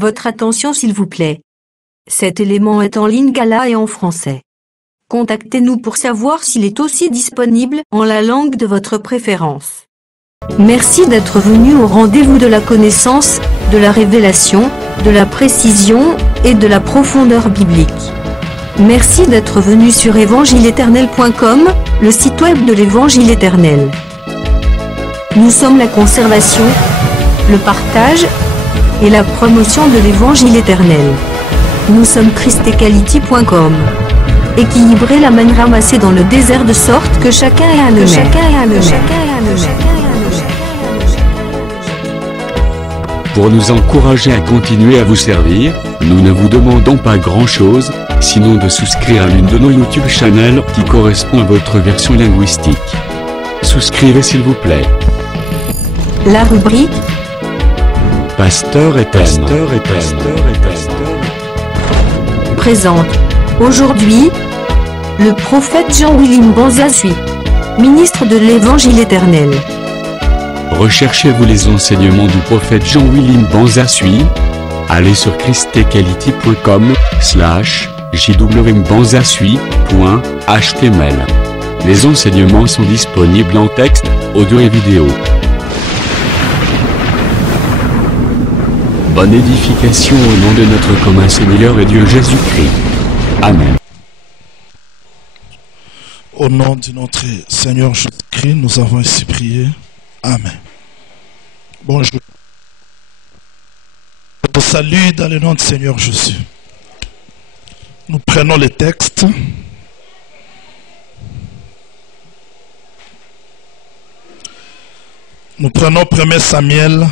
Votre attention s'il vous plaît. Cet élément est en lingala et en français. Contactez-nous pour savoir s'il est aussi disponible en la langue de votre préférence. Merci d'être venu au rendez-vous de la connaissance, de la révélation, de la précision et de la profondeur biblique. Merci d'être venu sur évangileéternel.com, le site web de l'Évangile éternel. Nous sommes la conservation, le partage et la promotion de l'Évangile éternel. Nous sommes christequality.com. Équilibrer la manne ramassée dans le désert de sorte que chacun ait à le Pour nous encourager à continuer à vous servir, nous ne vous demandons pas grand-chose, sinon de souscrire à l'une de nos YouTube channels qui correspond à votre version linguistique. Souscrivez s'il vous plaît. La rubrique Pasteur Eten présente aujourd'hui le prophète Jean-Willing Banzasui, ministre de l'Évangile éternel. Recherchez-vous les enseignements du prophète Jean-Willing Banzasui? Allez sur christequality.com/jwbanzasui.html. Les enseignements sont disponibles en texte, audio et vidéo. Bonne édification au nom de notre commun Seigneur et Dieu Jésus-Christ. Amen. Au nom de notre Seigneur Jésus-Christ, nous avons ainsi prié. Amen. Bonjour. Je vous salue dans le nom du Seigneur Jésus. Nous prenons les textes. Nous prenons 1 Samuel.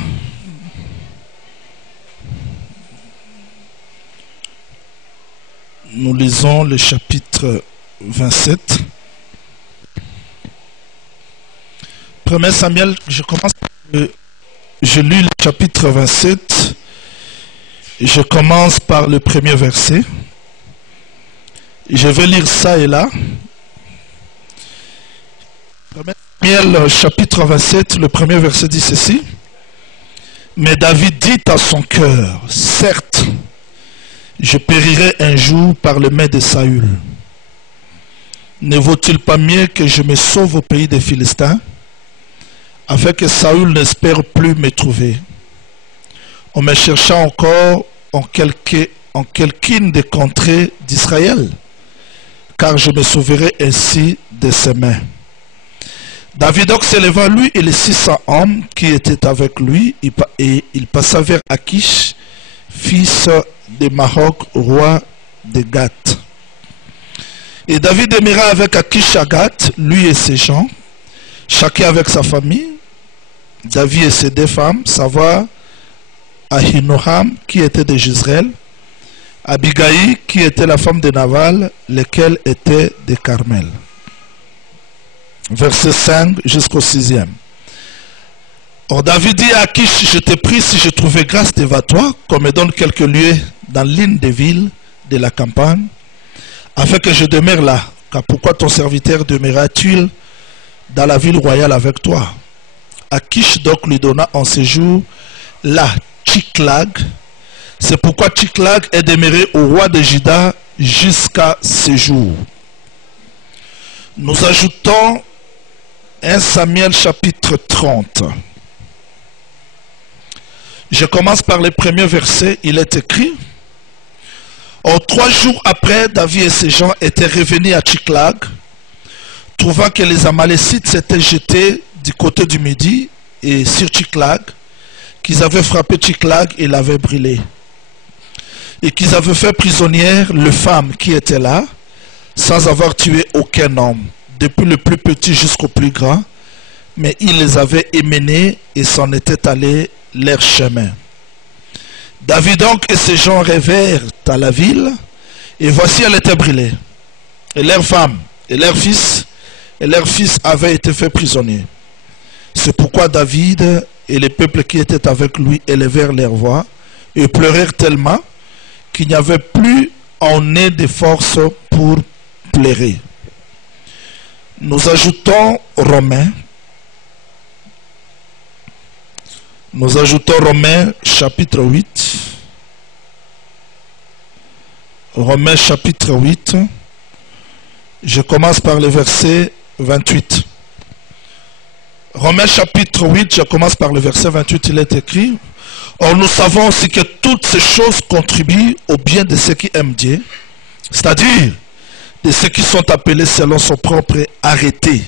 Nous lisons le chapitre 27. 1 Samuel, je lis le chapitre 27. Je commence par le premier verset. Je vais lire ça et là. 1 Samuel, chapitre 27, le premier verset dit ceci. Mais David dit à son cœur, certes, je périrai un jour par le main de Saül. Ne vaut-il pas mieux que je me sauve au pays des Philistins, afin que Saül n'espère plus me trouver, en me cherchant encore en quelqu'une des contrées d'Israël, car je me sauverai ainsi de ses mains. David donc s'éleva, lui et les 600 hommes qui étaient avec lui, et il passa vers Akish, fils de Maroc, roi de Gath. Et David demeura avec Akish à Gath, lui et ses gens, chacun avec sa famille. David et ses 2 femmes, savoir Ahinoam, qui était de Jezreel, Abigaï, qui était la femme de Naval, lesquelles étaient de Carmel. Verset 5 jusqu'au 6e. Or David dit à Akish, je te prie si je trouvais grâce devant toi, qu'on me donne quelques lieux dans l'une des villes de la campagne, afin que je demeure là. Car pourquoi ton serviteur demeura-t-il dans la ville royale avec toi? Akish donc lui donna en séjour là Tchiklag. C'est pourquoi Tchiklag est demeuré au roi de Juda jusqu'à ce jour. Nous ajoutons 1 Samuel chapitre 30. Je commence par le premier verset. Il est écrit: Or 3 jours après, David et ses gens étaient revenus à Tchiklag, trouvant que les Amalécites s'étaient jetés du côté du midi et sur Tchiklag, qu'ils avaient frappé Tchiklag et l'avaient brûlé, et qu'ils avaient fait prisonnière les femmes qui étaient là, sans avoir tué aucun homme, depuis le plus petit jusqu'au plus grand, mais ils les avaient émenés et s'en étaient allés leur chemin. David donc et ses gens revinrent à la ville, et voici elle était brûlée, et leurs femmes et leurs fils avaient été faits prisonniers. C'est pourquoi David et les peuples qui étaient avec lui élevèrent leur voix et pleurèrent tellement qu'il n'y avait plus en eux de force pour pleurer. Nous ajoutons Romains chapitre 8. Romains chapitre 8. Je commence par le verset 28. Romains chapitre 8, je commence par le verset 28, il est écrit: Or nous savons aussi que toutes ces choses contribuent au bien de ceux qui aiment Dieu, c'est-à-dire de ceux qui sont appelés selon son propre arrêté.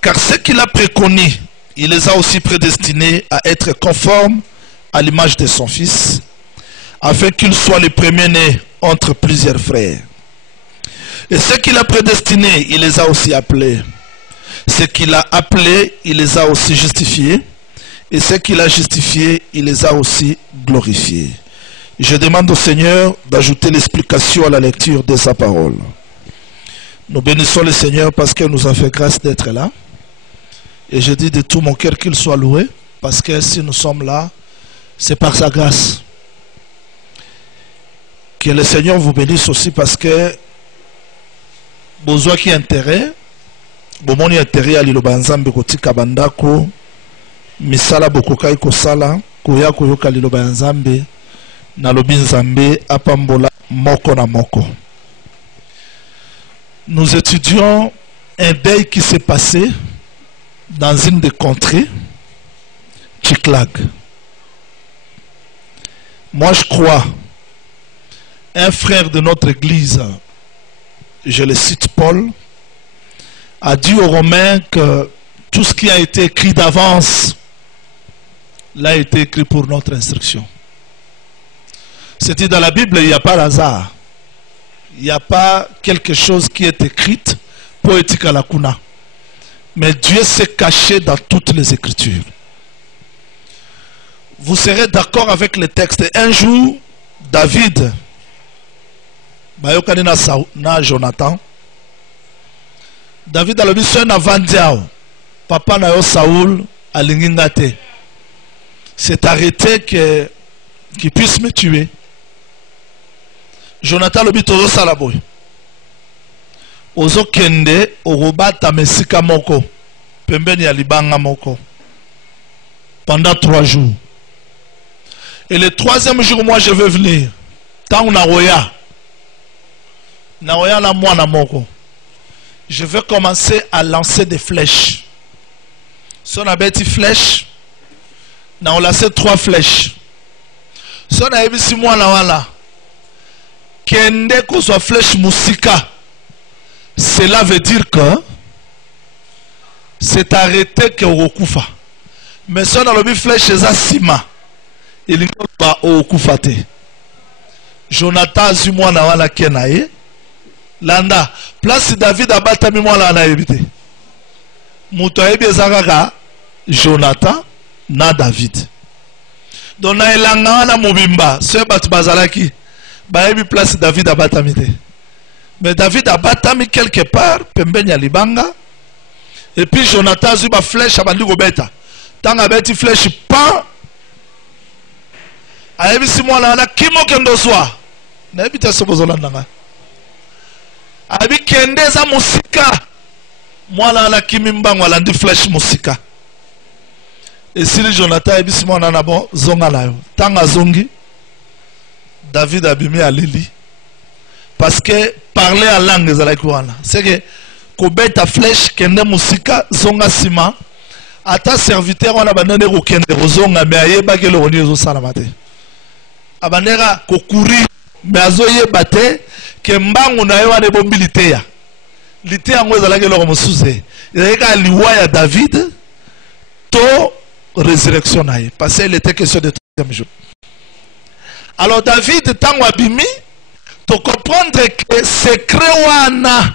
Car ceux qu'il a préconis, il les a aussi prédestinés à être conformes à l'image de son Fils, afin qu'il soit le premier-né entre plusieurs frères. Et ceux qu'il a prédestinés, il les a aussi appelés. Ceux qu'il a appelés, il les a aussi justifiés. Et ceux qu'il a justifiés, il les a aussi glorifiés. Je demande au Seigneur d'ajouter l'explication à la lecture de sa parole. Nous bénissons le Seigneur parce qu'il nous a fait grâce d'être là. Et je dis de tout mon cœur qu'il soit loué, parce que si nous sommes là, c'est par sa grâce. Que le Seigneur vous bénisse aussi parce que besoin qui intérêt, bomoni intérêt à liloba nzambe kotika bandako, misala bokokai kosala, koya koyoka liloba nzambe, na lobi nzambe apambola moko na moko. Nous étudions un deuil qui s'est passé dans une des contrées, Tchiklag. Moi je crois, un frère de notre église, je le cite Paul, a dit aux Romains que tout ce qui a été écrit d'avance l'a été écrit pour notre instruction. C'est-à-dire dans la Bible, il n'y a pas l'hasard. Il n'y a pas quelque chose qui est écrit poétique à la kuna. Mais Dieu s'est caché dans toutes les Écritures. Vous serez d'accord avec le texte. Un jour, David, na Jonathan, David a le besoin d'avandiao. Papa na yo Saoul a l'ingingate. C'est arrêté qu'il puisse me tuer. Jonathan le bitozo salaboy. Ozo kende orobata mesika moko pembeni ya libanga moko pendant 3 jours. Et le 3e jour, moi je vais venir. Tant na roya la mwana moko. Je vais commencer à lancer des flèches. Si on a bêti flèches, on a lancé 3 flèches. Si on aébissi mwana wala, kende ko soit flèche musika. Cela veut dire que c'est arrêté que Okufa. Mais si on a le flèche chez Asima, il n'y a pas Okufa. Jonathan Zumwana wana kenaye. Landa, place David abatami mwana na ebité. Muto ebi ezakaka Jonathan na David. Donc na elanga wana mobimba, so batu bazalaki, ba ebi place David abatami te. Mais David a batami quelque part, pembeni ya libanga. Et puis Jonathan a eu une flèche à bandi gobeta. Tant a beti flèche pan. A ebi si mwana na kimo kendo soa. Na ebi te sobozola nanga. A ebi kende za musika. Mwana na kimi mbango alandi flèche musika. Et si Jonathan a ebi si mwana na bon zonga na yo. Tant a zongi, David a bimi à Lili. Parce que parler en langue, c'est que Kobet a flèche, kende musika, zonga sima, à ta serviteur, on a banane ko kende zonga, mais aye ba ke le roni zo salamate. Abanera ko courir, mais azoye bate, ke mbangu na yo ane bombilité ya. Lité yango ezala ke lo mosuze. Eka liwa ya David, to résurrection na ye. Parce qu'il était question de 3e jour. Alors David, tango abimi, to comprendre que secret wana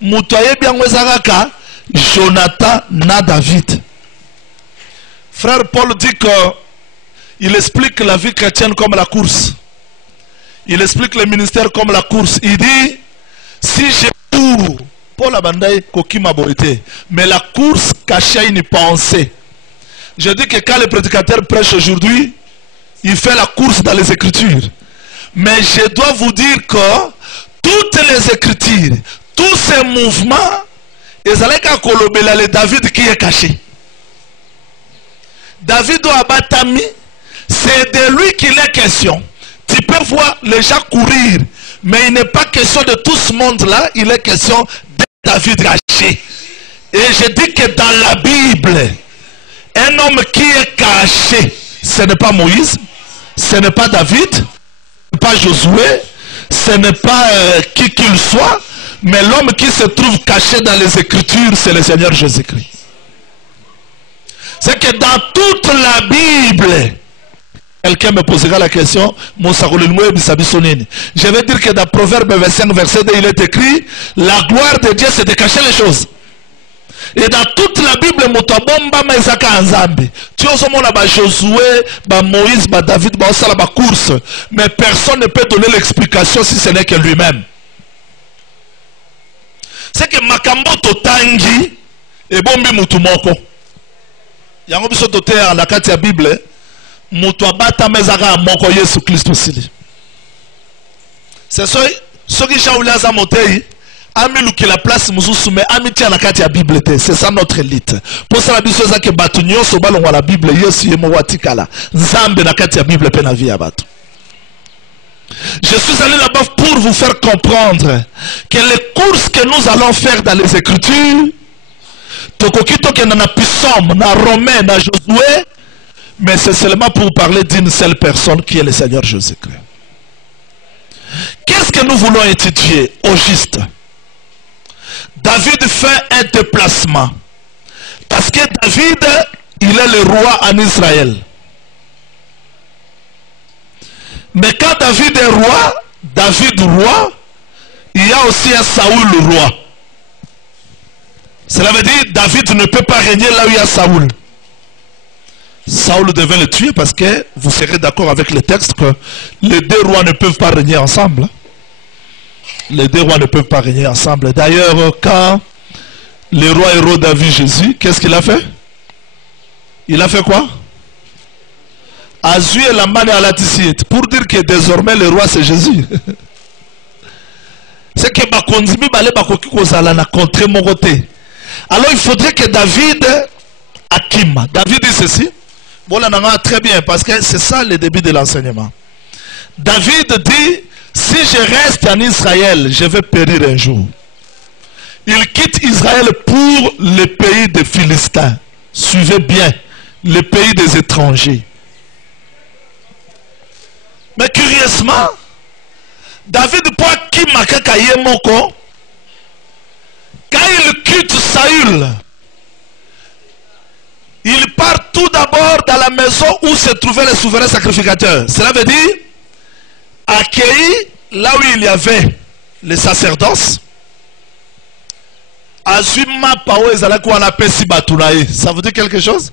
mutoye bien wezaraka Jonathan na David. Frère Paul dit que il explique la vie chrétienne comme la course. Il explique le ministère comme la course. Il dit si je cours, Paul abandaye kokima boité, mais la course cachait une pensée. Je dis que quand le prédicateur prêche aujourd'hui, il fait la course dans les Écritures. Mais je dois vous dire que toutes les Écritures, tous ces mouvements, le David qui est caché. David ou Abatami, c'est de lui qu'il est question. Tu peux voir les gens courir, Mais il n'est pas question de tout ce monde-là, il est question de David caché. Et je dis que dans la Bible, un homme qui est caché, ce n'est pas Moïse, ce n'est pas David, ce n'est pas Josué, ce n'est pas qui qu'il soit, mais l'homme qui se trouve caché dans les Écritures, c'est le Seigneur Jésus-Christ. C'est que dans toute la Bible, quelqu'un me posera la question, je vais dire que dans Proverbe 25, verset 2, il est écrit, la gloire de Dieu c'est de cacher les choses. Et dans toute la Bible, tu as Josué, Moïse, David, course, mais personne ne peut donner l'explication si ce n'est que lui-même. C'est que Makambo Totangi et Bombi Mutumoko. Yango biso tote à la carte de la Bible, mutu abata mezaka moko Yesu Christ aussi. C'est ce qui jaoula za motei, ami luki la place mususu mais ami tia la carte de la Bible te. C'est ça notre élite. Pour ça la biso za ke batu nyonso balongwa la Bible Yesu yemo watikala. Nzambe na carte de la Bible pe na vie ya batu. Je suis allé là-bas pour vous faire comprendre que les courses que nous allons faire dans les Écritures, Tokokito qui na Psaume, na Romain, na Josué, mais c'est seulement pour parler d'une seule personne qui est le Seigneur Jésus-Christ. Qu'est-ce que nous voulons étudier au juste? David fait un déplacement. Parce que David, il est le roi en Israël. Mais quand David est roi, il y a aussi un Saoul le roi. Cela veut dire David ne peut pas régner là où il y a Saoul. Saoul devait le tuer parce que vous serez d'accord avec le texte que les deux rois ne peuvent pas régner ensemble. Les deux rois ne peuvent pas régner ensemble. D'ailleurs, quand le roi Hérode a vu Jésus, qu'est-ce qu'il a fait? Il a fait quoi? Azui et la manne à la tissite pour dire que désormais le roi c'est Jésus. C'est que Bakondimi Balé Bakoki Kozala na contre mon côté. Alors il faudrait que David Akima. David dit ceci. Bon là très bien parce que c'est ça le début de l'enseignement. David dit si je reste en Israël, je vais périr un jour. Il quitte Israël pour le pays des Philistins. Suivez bien, le pays des étrangers. Mais curieusement, David pas qui makakaye moko. Quand il quitte Saül, il part tout d'abord dans la maison où se trouvaient les souverains sacrificateurs. Cela veut dire accueilli là où il y avait les sacerdoces. Azuma pao ezala ko na pesi batulaye. Ça veut dire quelque chose?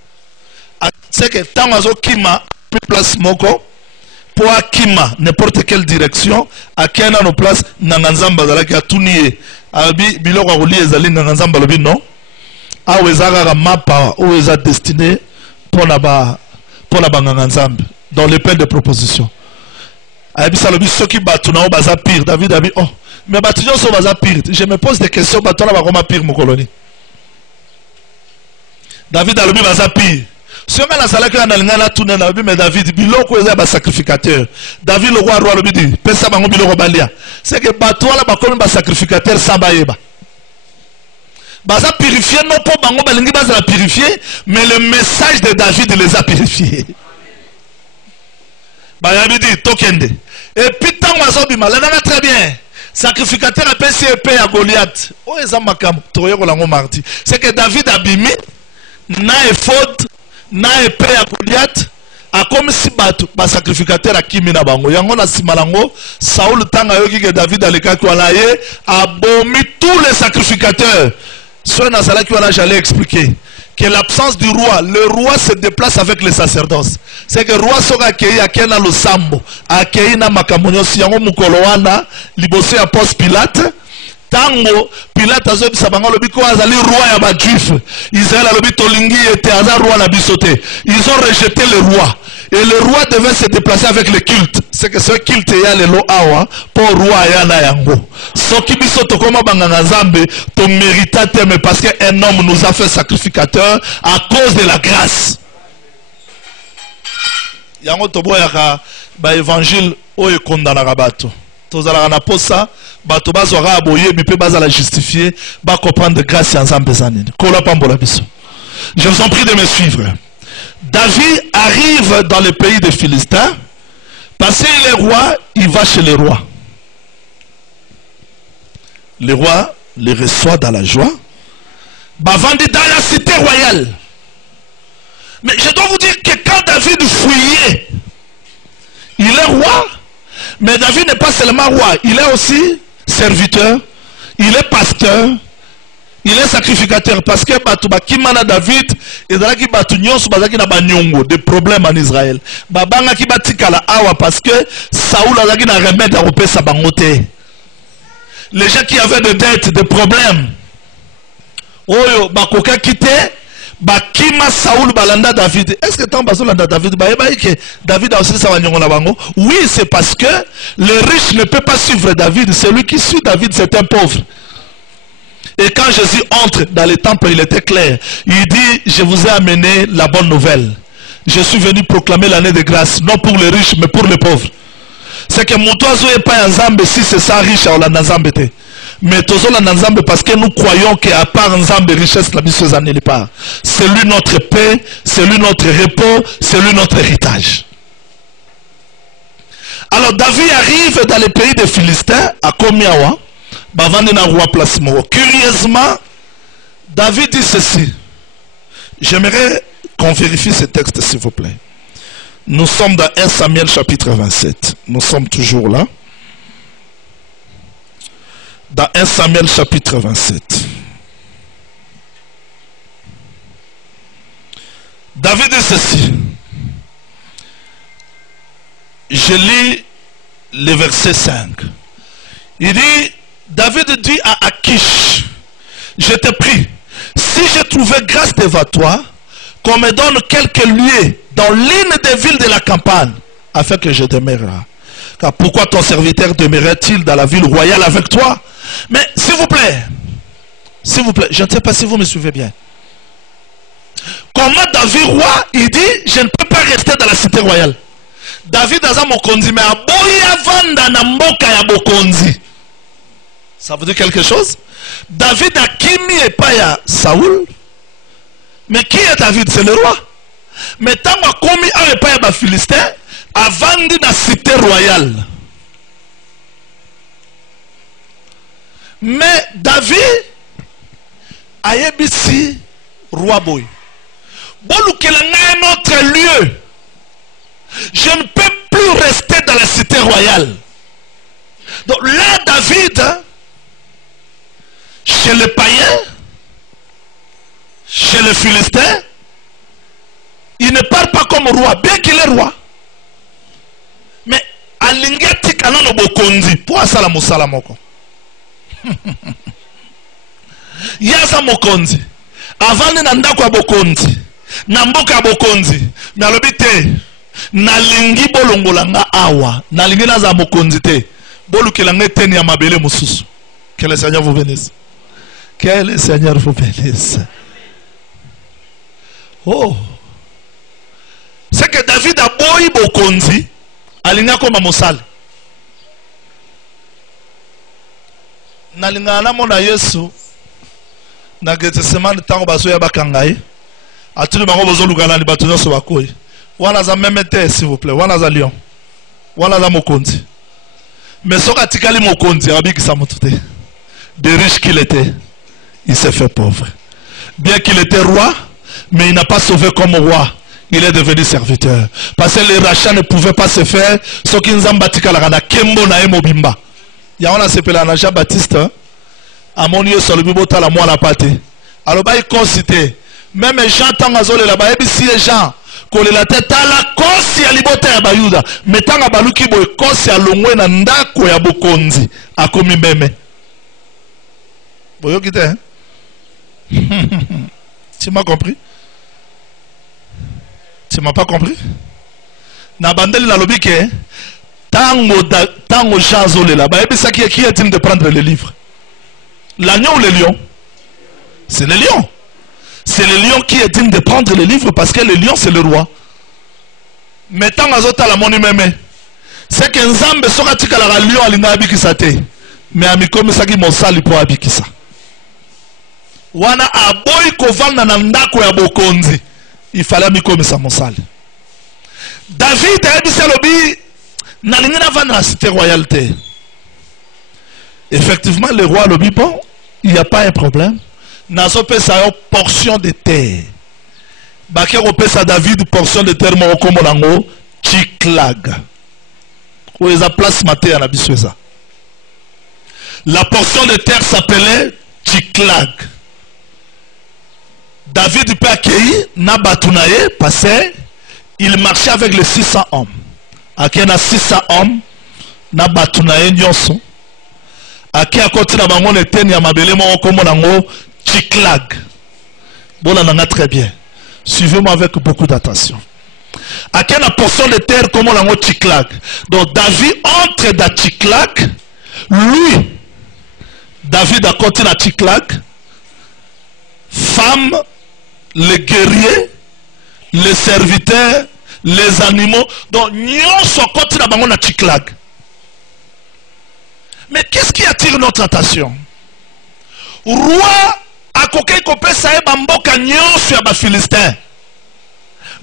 C'est que tamazo kima place moko pour akima n'importe quelle direction à kena no place nanganzamba zala ki atuniye abi biloko akoli ezali nanganzamba lobi non awe ezaka mapa ou eza destiné pour la banganzamba dans les peines de proposition abi salobi soki batuna o baza pire David abi oh mais batuyo so baza pire je me pose des questions batuna ba koma pire mon colonie David alobi baza pire. Si on a la salle qui a na tourné na mais David biloko eza ba sacrificateur. David le roi lobi dit pesa bango biloko balia. C'est que bato la ba comme ba sacrificateur sabayeba. Baza purifier non pas bango balingi baza purifier mais le message de David les a purifiés. Ba yabi dit tokende. Et puis tant mazo bima la na très bien. Sacrificateur a pesi épée à Goliath. Oh eza makam toyo ko lango marti. C'est que David a bimi na faute na épée à Goliath a comme si ba sacrificateur a kimi na bango yango na simalango Saoul tanga yoki que David aleka ko alaye a bomi tous les sacrificateurs. Soit na sala qui wana j'allais expliquer que l'absence du roi, le roi se déplace avec les sacerdoces. C'est que le roi soka akei akena lo sambo akei na makamonyo si yango mukolo wana libosé à poste Pilate. Tango Pilate a dit sabango lobi ko azali roi ya ba juif. Israël a lobi tolingi était azar roi na bisoté. Ils ont rejeté le roi. Et le roi devait se déplacer avec le culte. C'est que ce culte ya le lo awa pour roi ya na yango. Soki bisoto koma banganga nzambe to mérita mais parce qu'un homme nous a fait sacrificateur à cause de la grâce. Yango to boyaka ba évangile o e kondana bato. tozala na posa bato bazora aboye bipe bazala justifier ba comprendre grâce ya nzambe zanini kola pambola biso. Je vous en prie de me suivre. David arrive dans le pays des Philistins parce qu'il est roi, il va chez les rois. Le roi les reçoit dans la joie. Bavandi dans la cité royale. Mais je dois vous dire que quand David fuyait, il est roi, mais David n'est pas seulement roi, il est aussi serviteur, il est pasteur, il est sacrificateur, parce que Kimana David et Dalaki Batunion Subazaki na Banyongo, des problèmes en Israël. Babanga ki batikala awa parce que Saoul a na remède à repé sa bangote. Les gens qui avaient des dettes, des problèmes, Oyo bakoka quitté, bakima Saoul balanda David. Est-ce que tant basolanda David David a aussi sa Banyongo na bango? Oui, c'est parce que le riche ne peut pas suivre David. Celui qui suit David, c'est un pauvre. Et quand Jésus entre dans le temple, il était clair. Il dit, je vous ai amené la bonne nouvelle. Je suis venu proclamer l'année de grâce, non pour les riches, mais pour les pauvres. C'est que mon oiseau n'est pas un zambe si c'est ça riche, on l'a nazambe. Mais tozo la nazambe parce que nous croyons qu'à part un zambe richesse, la mission n'est pas. C'est lui notre paix, c'est lui notre repos, c'est lui notre héritage. Alors David arrive dans le pays des Philistins, à Komiawa. Curieusement, David dit ceci. J'aimerais qu'on vérifie ce texte, s'il vous plaît. Nous sommes dans 1 Samuel chapitre 27. Nous sommes toujours là. Dans 1 Samuel chapitre 27. David dit ceci. Je lis le verset 5. Il dit, David dit à Akish, je te prie, si j'ai trouvé grâce devant toi, qu'on me donne quelques lieux dans l'une des villes de la campagne, afin que je demeure là. Car pourquoi ton serviteur demeurait-il dans la ville royale avec toi? Mais s'il vous plaît, je ne sais pas si vous me suivez bien. Comment David roi, il dit, je ne peux pas rester dans la cité royale. David a un mokonzi, mais a boya vanda na mboka ya bokonzi. Ça veut dire quelque chose? David a kimi et pas ya Saoul. Mais qui est David? C'est le roi. Mais tant que komi a pas ya Philistin, a vendu la cité royale. Mais David a yebisi roi boy. Bolukelanga un autre lieu. Je ne peux plus rester dans la cité royale. Donc là, David, chez les païens, chez les Philistins, il ne parle pas comme roi, bien qu'il est roi. Mais à l'ingati kanano bokonzi, pour asala musala moko. Yaza mokonzi, avant de nandako ya bokonzi, namboka bokonzi, nalobite, nalingi bolongolanga awa, nalingi naza mokonzi te, bolukelanga teni ya mabele mususu. Que le Seigneur vous bénisse. Que le Seigneur vous bénisse. Oh. C'est que David a boyi bokonzi, alinga koma mosale. Nalinga na mona Yesu, na Getsemane tango baso ya bakangai, atuli bango bozo lugana li batunya so bakoyi. Wana za memete s'il vous plaît, wana za lion. Wana za mokonzi. Mais soka tikali mokonzi abikisa mutute. De riche qu'il était, il s'est fait pauvre. Bien qu'il était roi, mais il n'a pas sauvé comme roi. Il est devenu serviteur. Parce que les rachats ne pouvaient pas se faire. Ce qui nous a bâti à la Kembo na Emobimba. Il y a un s'appelle Jean-Baptiste. À mon lieu sur le bibota la moi la pâte. Alors bah il concité. Même Jean Tangazole là-bas, et si les gens collent la tête à la cause à libota ya bayuda. Mais tant à baluki boy cause à longwe na ndako ya bokonzi. A komi meme. Boyo kite hein? Tu m'as compris? Tu m'as pas compris? Na bandeli na lobi ke tango Jean Zolé là-bas, et puis ça qui est digne de prendre le livre? L'agneau ou le lion? C'est le lion. C'est le lion qui est digne de prendre le livre parce que le lion c'est le roi. Mais tant que la moni meme, c'est que Nzambe soka tikala ka lion alinga abikisa te mais amikomisaki mosali po abikisa wana aboyi kovanda na ndako ya bokonzi il fallait amikomisa mosali. David a dit lobi nalingi na vanda na cité royale te. Effectivement le roi lobi bon il n'y a pas un problème nazo pesa yo portion de terre bake kopesa David portion de terre moko kombo nango Tsiklag ou eza place maté ya na biso eza. La portion de terre s'appelait Tsiklag. David peut accueillir Nabatunaye parce qu'il marchait avec les 600 hommes. Aké na 600 hommes Nabatunaye nyonso. Aké a côté na bango neteni ya mabele moko kombo nango Tsiklag. Bon nanga très bien. Suivez-moi avec beaucoup d'attention. Aké na portion de terre kombo nango Tsiklag. Donc David entre dans Tsiklag. Lui David a côté na Tsiklag. Femme, les guerriers, les serviteurs, les animaux. Donc, nous sommes côté na bango na Tsiklag. Mais qu'est-ce qui attire notre attention? Roi a koké kopé sae bamboka nyonso ya ba Philistins.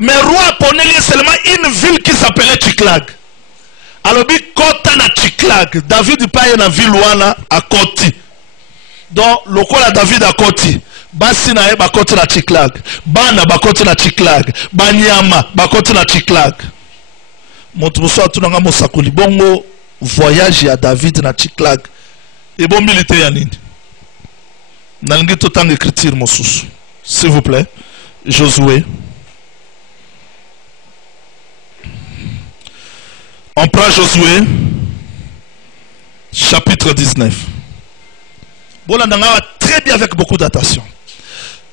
Mais roi a poneli seulement une ville qui s'appelait Tsiklag. Alors, kota na Tsiklag. David paye na ville wana à Koti. Donc, lokola David a Koti. Basi na ye bakoti na Tsiklag. Bana bakoti na Tsiklag. Banyama bakoti na Tsiklag. Moto moso atunanga mosakoli bongo voyage ya David na Tsiklag. Et bon militaire ya nini? Nalingi totanga écriture mosusu. S'il vous plaît. Josué. On prend Josué. Chapitre 19. Bon, là, très bien avec beaucoup d'attention.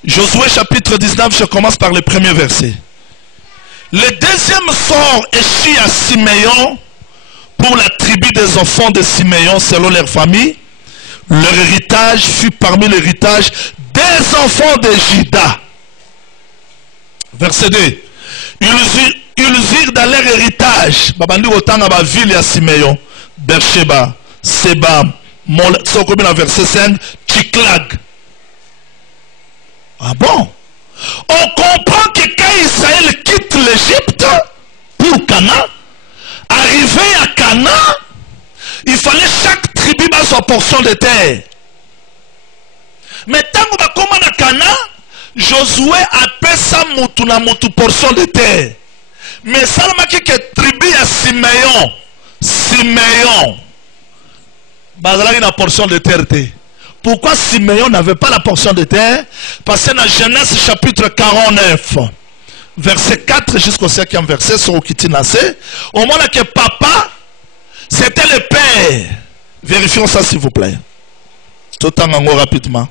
Josué chapitre 19, je commence par le premier verset. Le deuxième sort échut à Siméon pour la tribu des enfants de Siméon selon leur famille. Leur héritage fut parmi l'héritage des enfants de Juda. Verset 2. Ils eurent dans leur héritage, babandi otanga ba ville ya Siméon, Beersheba, Seba, verset 5, Tsiklag. Ah bon? On comprend que quand Israël quitte l'Égypte pour Canaan, arrivé à Canaan, il fallait chaque tribu dans sa portion de terre. Mais tant que va comme à Canaan, Josué appelle ça mutuna mutu portion de terre. Mais ça m'a dit que tribu à Siméon, bazalaki na portion de terre. Pourquoi Siméon n'avait pas la portion de terre? Parce que dans Genèse chapitre 49, verset 4 jusqu'au 5e verset, sur au Kitinase, au moment que papa, c'était le père. Vérifions ça s'il vous plaît. Tout en ango rapidement.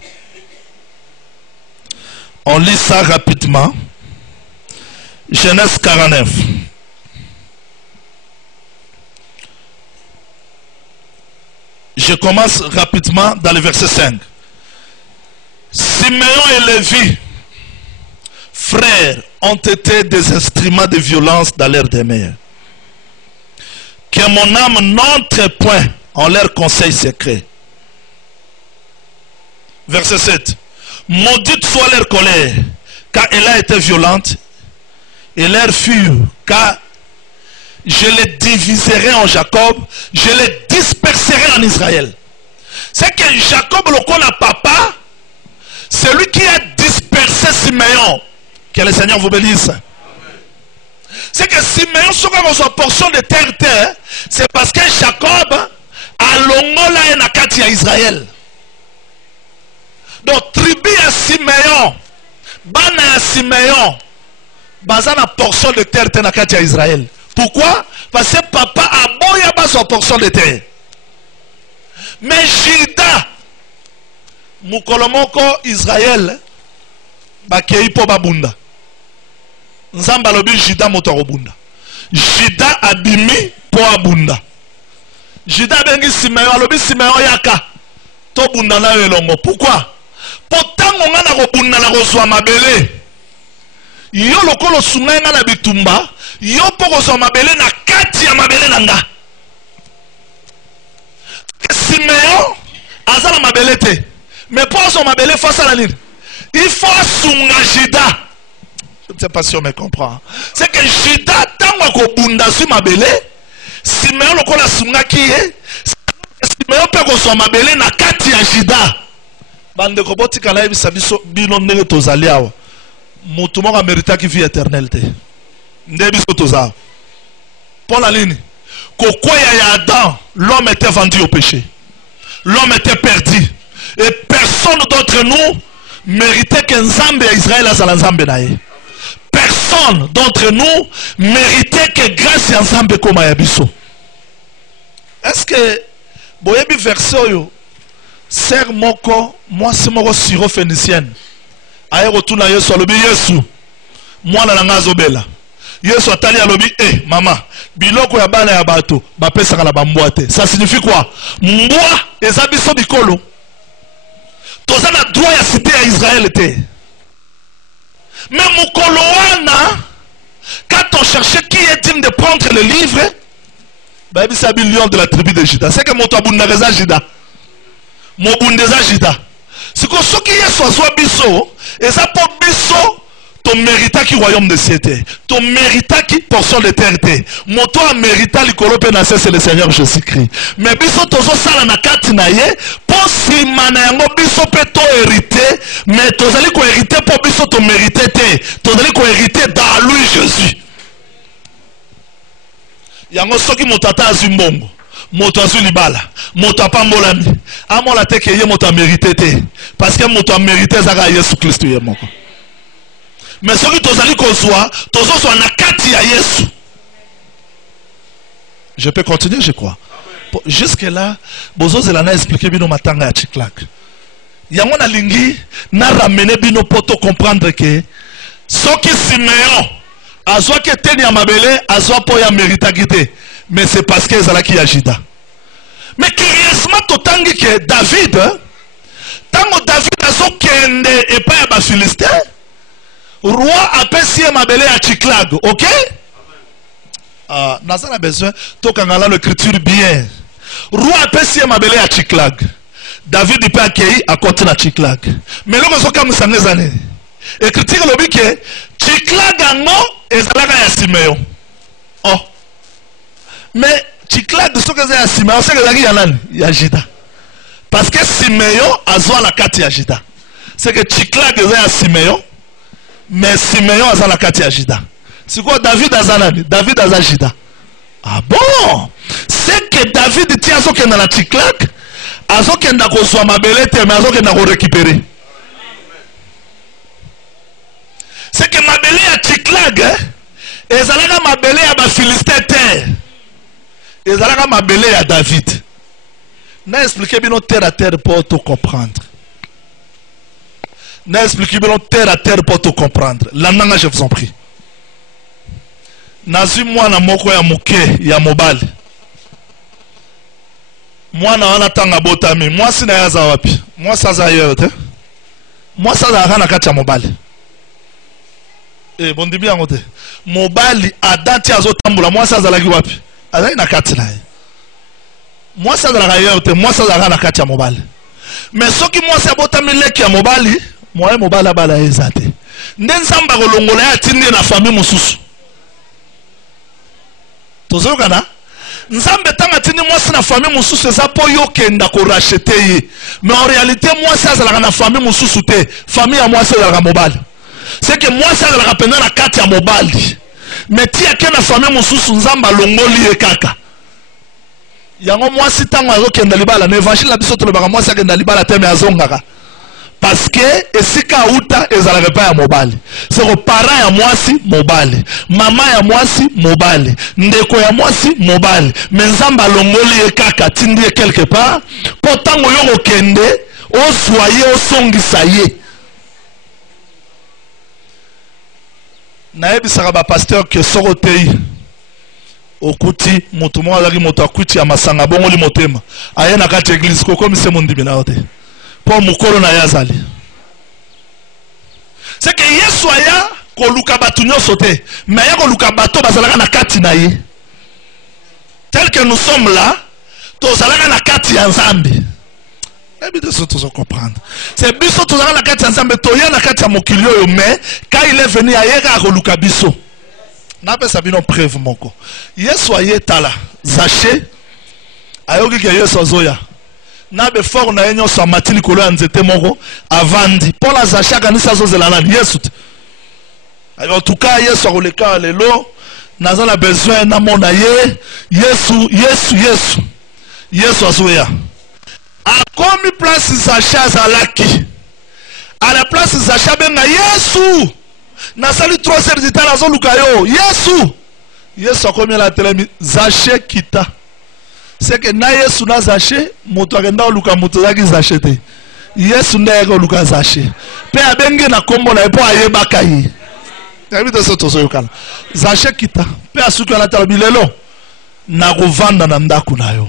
On lit ça rapidement. Genèse 49. Je commence rapidement dans le verset 5. Siméon et Lévi, frères, ont été des instruments de violence dans leur demeure. Que mon âme n'entre point en leur conseil secret. Verset 7. Maudite soit leur colère, car elle a été violente, et leur fureur, car je les diviserai en Jacob, je les disperserai en Israël. C'est que Jacob, le qu'on a papa, c'est lui qui a dispersé Siméon. Que le Seigneur vous bénisse. C'est que Siméon, sur sa portion de terre, c'est parce que Jacob a longola et nakati à Israël. Donc, tribu à Siméon, bana à Siméon, bazana portion de terre nakati à Israël. Pourquoi? Parce que papa a boya bas sa portion de terre. Mais Juda, mukolomoko Israël, bakei po babunda. Nzamba lobi Juda motorobunda. Juda abimi po abunda. Juda bengi Simeon lobi Simeon yaka. To bunda na elongo. Pourquoi? Potango nga na robunda na kozwa mabele. Yo lokolo sunga nga na bitumba. Yo po kozwa mabele na kati ya mabele nanga. azala mabelete. Mais pour son mabele face à la ligne, il faut sunga Jida. Je ne sais pas si on me comprend. C'est que Jida tango ko bunda su mabele, Simeon lokola sunga ki e, Simeon pe ko so mabele na kati ya Jida. Bande ko botika la yebisa biso bino ndenge tozali awa. Mutu moko amerita ki vie éternelle te. Nde biso toza. Pour la ligne. Kokoya ya Adam, l'homme était vendu au péché. L'homme était perdu. Et personne d'entre nous méritait qu'un Nzambe à Israël a sa Nzambe nae. Personne d'entre nous méritait que grâce à Nzambe comme Ayabiso. Est-ce que boyebi verset yo ser moko moi c'est moko siro phénicienne. Aye retourna Yesu alobi Yesu. Moi na ngazo bela. Yesu atali alobi mama biloko ya bana ya bato bapesaka na bambwate. Ça signifie quoi? Mbwa eza biso bikolo. Toza na droit ya cité à Israël était. Mais Mukoloana, quand on cherchait qui est digne de prendre le livre, bah il s'est lion de la tribu de Juda. C'est que mon tabundeza Juda, mon bundeza Juda. C'est que ce qui est soit biso, et ça pour biso, ton mérita qui royaume de ciété, ton mérita qui portion de terre. Mon toi mérita l'icolo penasé c'est le Seigneur Jésus-Christ. Mais biso tozo sala na kati na ye. Si manayango biso peto hérité, mais tozali ko hérité pour biso to mérité te, tozali ko hérité dans lui Jésus. Yango soki motata azumbongo, moto azu libala, moto apambolami, amola te ke ye moto a mérité te, parce que moto a mérité zaka Yesu Christ ye moko. Mais soki tozali ko soa, tozo soa na kati ya Yesu. Je peux continuer, je crois. Jusque là, bozo zelana expliqué bino matanga ya Chiklak. Yango na lingi na ramener bino poto comprendre que soki Simeon azwa ke teni ya mabele azwa po ya mérita kité, mais c'est parce que ezalaki ya Juda. Mais curieusement totangi que David tango David azokende epa ya ba Philistin, roi apesi ya mabele ya Chiklak, OK? Naza na besoin tokangala l'écriture bien. Roi apesi mabele ya Chiklak. David peut accueillir à côté de Chiklak. Mais l'homme est comme ça les années. Écriture le dit que Chiklak ango ezalaka ya Simeon. Oh. Mais Chiklak de ce que c'est ya Simeon, c'est que zaki ya nani? Ya Juda. Parce que Simeon azwa la carte ya Juda. C'est que Chiklak est ya Simeon, mais Simeon azwa la carte ya Juda. C'est quoi David azanani? David azwa Juda. Ah bon? C'est que David tient à ce qu'il y a la Chiklak, à ce qu'il y a soit mabele, mais à ce qu'il y a récupéré. C'est que mabele à Chiklak, et zalaka mabele à ba Philistin, et zalaka mabele à David. N'a expliqué bien terre à terre pour te comprendre. N'a expliqué bien terre à terre pour te comprendre. La nanga, je vous en prie. Nazi mwana moko ya muke ya mobali. Mwana wana tanga botami. Mwasi na yaza wapi? Mwasi aza yote. Mwasi aza akana kati ya mobali. Bondi bien ngote. Mobali adanti azo tambula. Mwasi aza lagi wapi? Aza ina kati na ye. Mwasi aza lagi yote. Mwasi aza akana kati ya mobali. Mais soki mwasi abotami leki ya mobali, mwae mobali abala ezate. Ndenzamba kolongola ya tindi na famille mususu. Tozokana Nzambe tanga tini mwasi na famille mususu eza po yo kenda ko racheter ye. Mais en réalité mwasi azalaka na famille mususu te. Famille ya mwasi azalaka mobali. C'est que mwasi azalaka pena na kati ya mobali. Mais ti ake na famille mususu Nzamba longoli ye kaka. Yango mwasi tango azokenda libala na évangile la biso tolobaka mwasi akenda libala te mais azongaka. Parce que esika uta ezalaka pa ya mobali. C'est que parent ya mwasi mobali, mama ya mwasi mobali, ndeko ya mwasi mobali. Mais Nzamba longoli ye kaka tindi ye quelque part po tango yo kokende oswaye osongisa ye. Nayebisaka ba pasteur que sorotei okuti moto mo azaki moto akuti ya masanga bongoli motema aye na kati église koko mise mondimi na ote. Pour mukolo na yazali. C'est que Yesu aya koluka batu nyonso te, mais aya koluka bato bazalaka na kati na ye. Tel que nous sommes là, tozalaka na kati ya Nzambe. C'est biso tout la carte ensemble toya la carte mokilio mais quand il est venu ailleurs à Roluka biso. Na pe sabino preuve moko. Yesu aye tala Zaché ayoki ke Yesu zoya. Na be fort na enyo so matili kolo nzete moko avandi. Pour la Zaché kanisa zozela na Yesu. En tout cas Yesu roleka lelo naza na besoin na mona ye Yesu azoya. A commis place Zaché Zalaki. À la place Zaché benga Yesu. Na sali 3 heures de temps nazo lukayo. Yesu a commis la télé Zaché kita. C'est que na Yesu na Zaché moto akenda luka moto zaki Zaché te. Yesu ndeko luka Zaché. Pe abenge na kombo na epo ayebaka yi. Yabito so tozo yokala. Zaché kita. Pe asuki na tala bilelo na kovanda na ndaku na yo.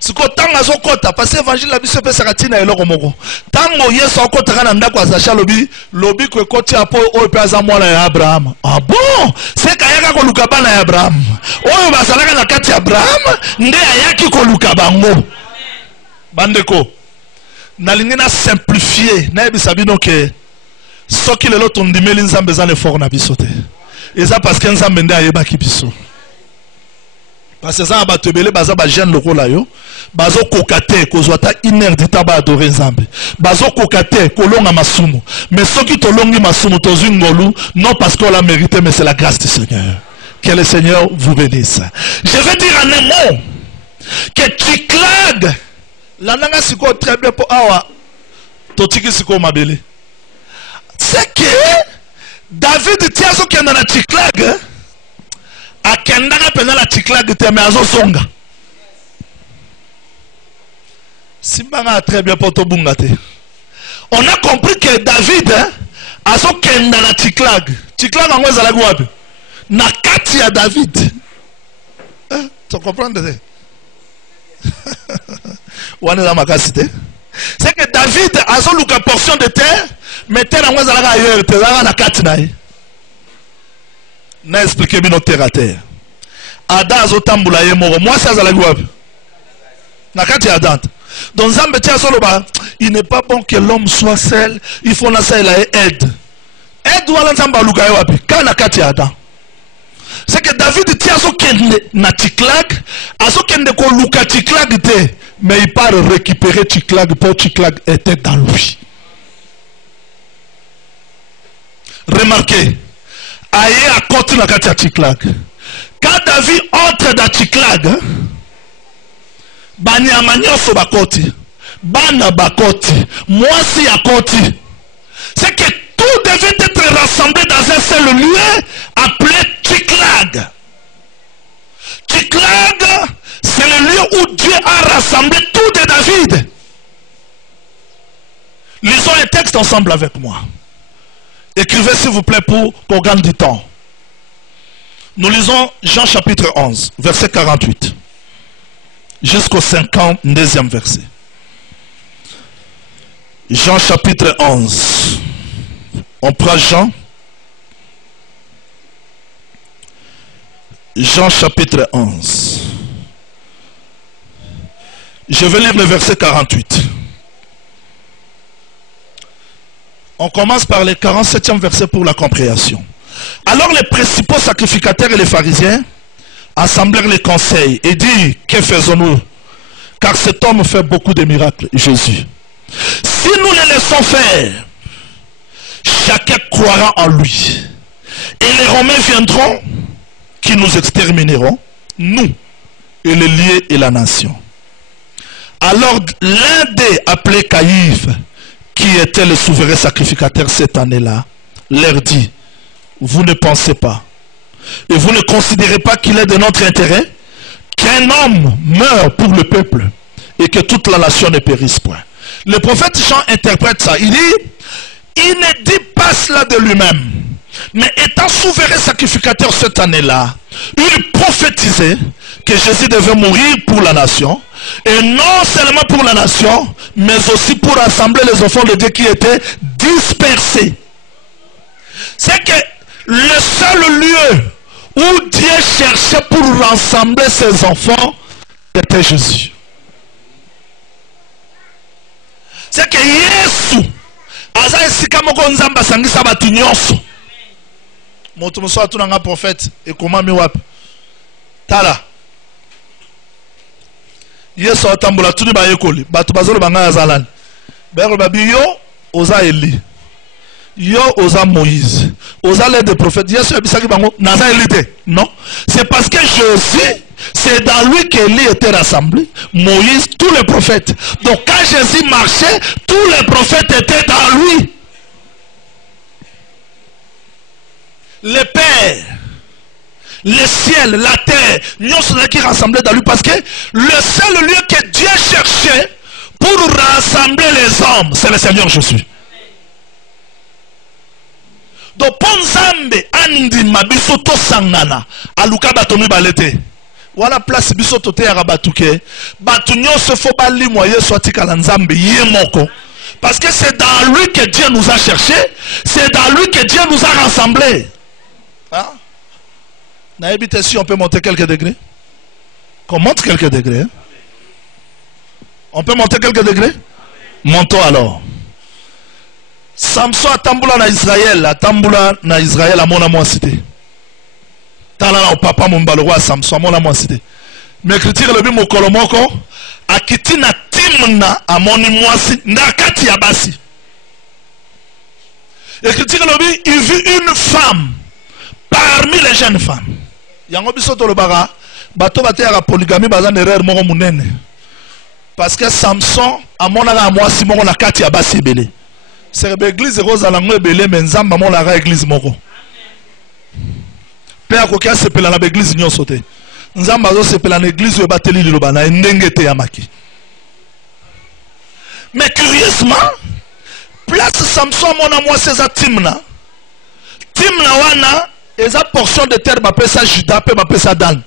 Siko tanga zokota parce que évangile la biso pesa katina eloko moko tango Yesu akota kana ndako za Zaché lobi ko ekoti apo oyo pesa mwana ya Abraham. Ah bon, c'est kayaka ko luka bana ya Abraham oyo basalaka na kati ya Abraham nde ayaki ko luka bango bandeko nalingi na simplifier na yebisa bino ke soki lelo tondimeli nzambe za le fort na biso te eza parce que nzambe nde ayebaki biso. Parce que ça a batebele baza ba jeune lokola yo bazo kokate kozwata inerdita ba adorer nzambe bazo kokate kolonga masumu mais soki tolongi masumu tozwi ngolu non parce qu'on l'a mérité mais c'est la grâce du Seigneur. Que le Seigneur vous bénisse. Je vais dire en un mot que Tchiklag la nanga siko très bien pour awa totiki siko mabele c'est que David tiazo kenda na Tchiklag akendaka pena la Tchiklag te mais azo songa simbanga très bien pour tobunga te. On a compris que David azo kenda na Tchiklag ango ezalaki wapi na kati ya David. Tu comprends te wana la makasi te. C'est que David azo luka portion de terre mais terre ango ezalaka ailleurs te ezalaka na kati na ye. Na expliqué bino terre à terre. Adam azotambula ye moko mwasi azalaki wapi na kati ya Adam. Donc Nzambe tia soloba il n'est pas bon que l'homme soit seul, il faut na ça il a aide wala Nzambe aluka ye wapi kana kati ya Adam. C'est que David tia so kende na Tchiklag azokende ko luka Tchiklag te mais il part récupérer Tchiklag pour Tchiklag était dans lui. Remarquez aye à côté na kati ya Tchiklag. Quand David entre dans Tchiklag, banyama nyonso bakoti, bana bakoti, mwasi ya koti. C'est que tout devait être rassemblé dans un seul lieu appelé Tchiklag. Tchiklag, c'est le lieu où Dieu a rassemblé tout de David. Lisons les textes ensemble avec moi. Écrivez s'il vous plaît pour qu'on gagne du temps. Nous lisons Jean chapitre 11, verset 48, jusqu'au 52e verset. Jean chapitre 11. On prend Jean chapitre 11. Je vais lire le verset 48. On commence par le 47e verset pour la compréhension. Alors les principaux sacrificateurs et les pharisiens assemblèrent les conseils et dirent: que faisons-nous? Car cet homme fait beaucoup de miracles. Jésus: si nous les laissons faire, chacun croira en lui. Et les Romains viendront, qui nous extermineront, nous, et les liés et la nation. Alors l'un des, appelé Caïphe, qui était le souverain sacrificateur cette année-là, leur dit: vous ne pensez pas et vous ne considérez pas qu'il est de notre intérêt qu'un homme meure pour le peuple et que toute la nation ne périsse point. Le prophète Jean interprète ça. Il dit: il ne dit pas cela de lui-même, mais étant souverain sacrificateur cette année-là, il prophétisait que Jésus devait mourir pour la nation, et non seulement pour la nation, mais aussi pour rassembler les enfants de Dieu qui étaient dispersés. C'est que le seul lieu où Dieu cherchait pour rassembler ses enfants, c'était Jésus. esika moko nzamba sangisa batu nyonso. Moto moso atuna nga prophète et comment mi wapi. Tala. Yesu atambula tuni ba yekoli, batu bazolo banga azalani. Bero babi yo oza Eli. Yo oza Moïse. Oza l'aide des prophètes. Yesu abisaki bango naza Eli te. Non, c'est parce que Jésus, c'est dans lui qu'Élie était rassemblé, Moïse, tous les prophètes. Donc quand Jésus marchait, tous les prophètes étaient dans lui. Le Père, le ciel, la terre, nous sommes qui rassemblés dans lui parce que le seul lieu que Dieu cherchait pour rassembler les hommes, c'est le Seigneur Jésus. Donc Ponzambe andi mabiso to sangana aluka batomi balete. Voilà place biso to te arabatuke. Batu nyonso fo bali moye soit tika nzambe ye moko. Parce que c'est dans lui que Dieu nous a cherché, c'est dans lui que Dieu nous a rassemblés. Hein? Naïbite si on peut monter quelques degrés. Qu'on monte quelques degrés. Hein? On peut monter quelques degrés? Montons alors. Samson atambula na Israël, à mon amour cité. Talana au papa mon baloroi Samson, mon amour cité. Mais critique le bim au kolomoko, akiti na timna à mon imwasi, nakati abasi. Et critique le bim, il vit une femme parmi les jeunes femmes. Yango bisoto le bara, bato bate ya polygamie bazan erreur moko munene. Parce que Samson a mon ara mwasi moko nakati abasi belé. C'est l'église rose à l'angle belé mais nzamba mon la église moko. Père kokia se pela na l'église nyon sauté. Nzamba zo se pela na église yo bateli liloba na ndengete yamaki. Mais curieusement, place Samson mon amour ces timna. Timna wana eza portion de terre bapé ça Juda pe bapé ça Dan.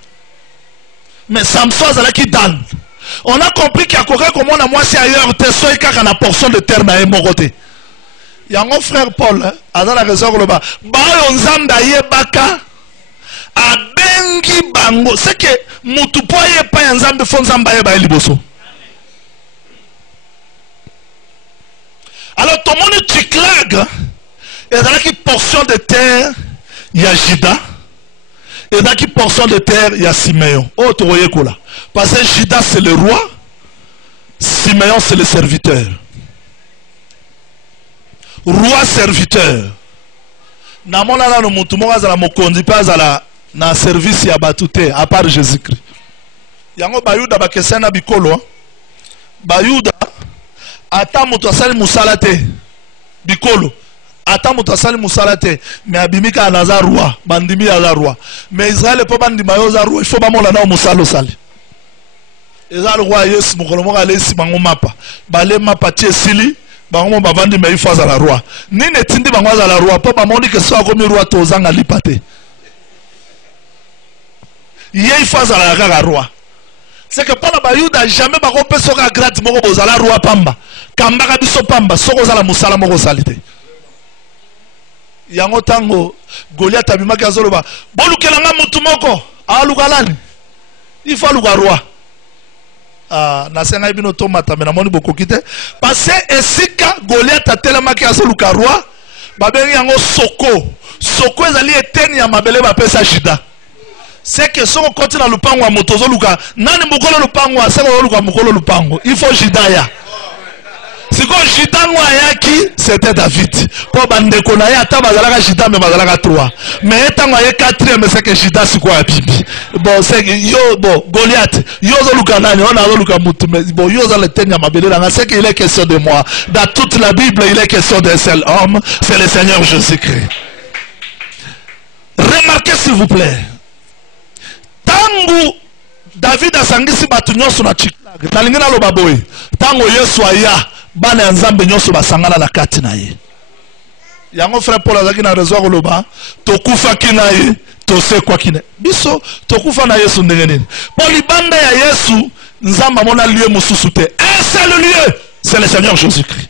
Mais Samson zala ki Dan. On a compris qu'il y a quelqu'un comme on a moi c'est ailleurs te soy kaka na portion de terre na emoroté. Il y a mon frère Paul, à la raison de là-bas. Bayonzamba yebaka, a bengi bango. C'est que mutupoye pa yanzambe fonzamba yeba liboso. Alors tout le monde Tchiklag, et dans la portion de terre, il y a Juda, et dans la portion de terre, il y a Siméon. Oh, tu voyez quoi là? Parce que Juda c'est le roi, Siméon c'est le serviteur. Roi serviteur. Namona la no mutu mo azala mokonzi pa azala na service ya batute à part Jésus-Christ. Yango bayuda bakesana bikolo. Bayuda ata mutu asali musalate bikolo. Ata mutu asali musalate mais abimika naza roi, bandimi ya roi. Mais Israël po bandima yo za roi, il faut ba mola na musalo sali. Eza le roi Yesu mokolo mo ale si bango mapa. Bale mapa tie sili. Bango bavandi me ifaza la roi. Ni netindi bango za la roi. Papa moni que soit comme roi tozanga lipate. Ye ifaza la roi. C'est que pas la bayuda jamais bako pesoka grade moko bozala roi pamba. Kamba kabiso pamba soko za la musala moko salite. Yango tango Goliath abimaki azoloba. Bolukelanga mutu moko. Alukalani. Il faut luka roi. Nasenga ibino tomata mena moni bokokite parce esika Goliath atelamaki asoluka roi babengi yango soko ezali eteni ya mabele bapesa Juda. C'est que soko koti na lupango ya moto zoluka nani mukolo lupango aseko zoluka mukolo lupango il faut Juda ya siko Juda ngwa yaki c'était David po bandeko na ya ata bazalaka Juda me bazalaka 3 mais etango ye 4e c'est que Juda siko ya bibi bon c'est yo bon Goliath yo zoluka nani on a zoluka mutu mais bon yo za le tenya mabele là c'est qu'il est question de moi dans toute la Bible il est question d'un seul homme c'est le Seigneur Jésus-Christ. Remarquez s'il vous plaît tangu David asangisi batu nyonso na Tchiklag talingi na loba boy tango Yesu aya bana ya nzambe nyonso basangana na kati na ye. Yango frère Paul azaki na raison koloba tokufaki na ye tosekwaki na biso tokufa na Yesu ndenge nini. Po libanda ya Yesu nzamba mona lieu mususu te. Un seul lieu, c'est le Seigneur Jésus-Christ.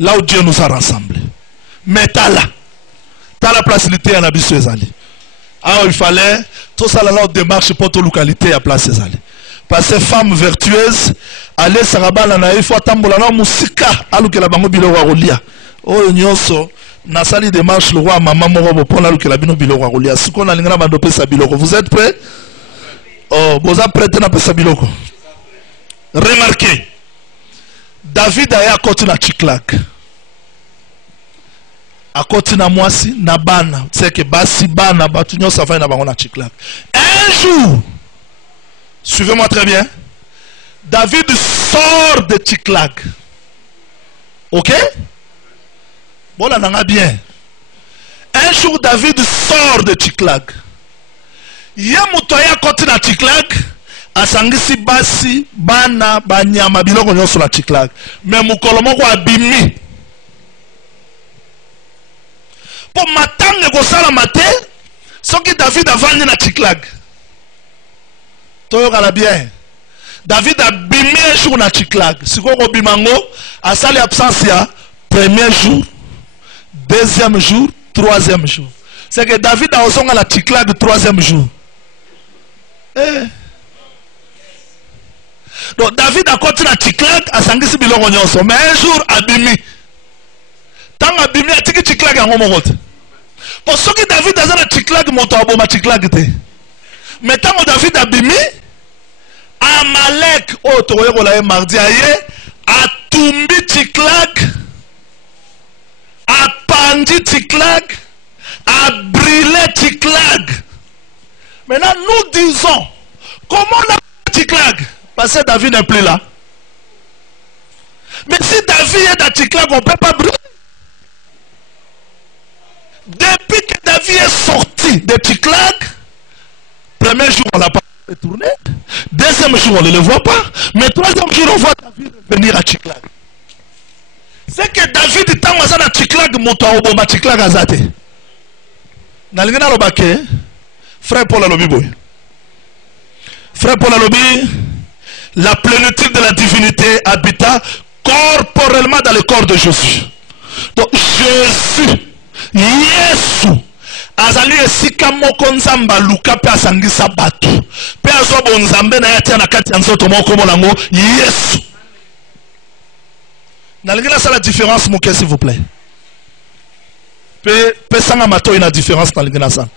Là où Dieu nous a rassemblés. Mais t'as la placilité à la biso ezali. Alors il fallait tout ça là démarche pour toute localité à place ezali. Parce que femme vertueuse, aller sarabala na il faut tambola na musika alukela bango bilo wa rolia. Oh nyonso nasali démarche le roi maman moko pour la luka bino biloko akolia. Siko na lingana bandope sa biloko. Vous êtes prêts? Oh, vous êtes prêts na pesa biloko. Remarquez. David aya koti na Tsiklag. Akoti na mwasi na bana. C'est que basi bana batu nyonso afai na bango na Tsiklag. Un jour, suivez-moi très bien. David sort de Tsiklag. Ok? Bon, là, on a bien. Un jour, David sort de Tsiklag. Yamutoya koti na Tsiklag. Asangisi basi, bana, banyama, biloko nyonso na Tsiklag. Mais mukolomo ko abimi. Pour matanga ko sala mate, soki David avandi na Tsiklag. Toyo kala bien. David a bimé un jour na Tsiklag. Si vous avez bimango, a sali absence ya premier jour, deuxième jour, troisième jour. C'est que David a osonga la Tsiklag troisième jour. Donc David a continué à Tsiklag à sangisi biloko nyonso. Mais un jour a bimi. Tant a bimi a tiki Tsiklag en homogote. Pour ceux qui David a zana Tsiklag moto aboma Tsiklag te. Mais tant que David a bimi, Amalek, oh, tu vois, mardi, a tumbi Tsiklag, a pandi Tsiklag, a brûlé Tsiklag. Maintenant, nous disons, comment on a Tsiklag? Parce que David n'est plus là. Mais si David est à Tsiklag, on ne peut pas brûler. Depuis que David est sorti de Tsiklag, premier jour, on l'a pas tourné. Deuxième jour, on ne le voit pas. Mais troisième jour, on voit David venir à Tsiklag. C'est que David est à Tsiklag, Moutaoboma Tsiklag Azate. Nalingana Lobake, frère Paul Alobi. Frère Paul Alobi, la plénitude de la divinité habita corporellement dans le corps de Jésus. Donc Jésus, Yesu, azali esika moko nzamba luka pe asangisa batu pe azobo nzambe na yatia na kati ya nzoto moko molango Yesu. Nalingina ça la différence moke s'il vous plaît. Pe sanga mato ina différence nalingina ça.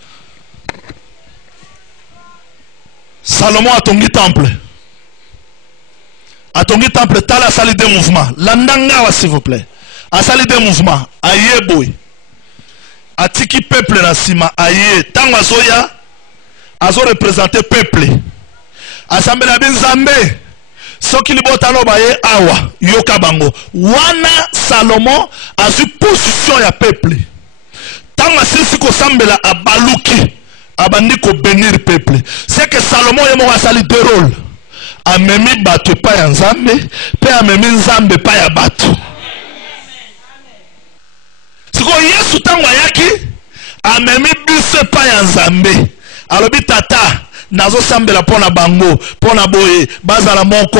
Salomon atongi temple. Atongi temple tala sali des mouvements. Landanga s'il vous plaît. A sali des mouvements. Ayeboy. Atiki peuple na sima aye tango azoya azo représenter peuple assemblée na binzambe soki libota no baye awa yoka bango wana Salomon a su position ya peuple tango asisi ko sambela abaluki abandi ko bénir peuple. C'est que Salomon yemo asali deux rôles, amemi batu pa ya nzambe pe amemi nzambe pa ya batu. Siko Yesu tango ayaki amemi biso pa ya nzambe alobi tata nazo sambela pona bango pona boye bazala moko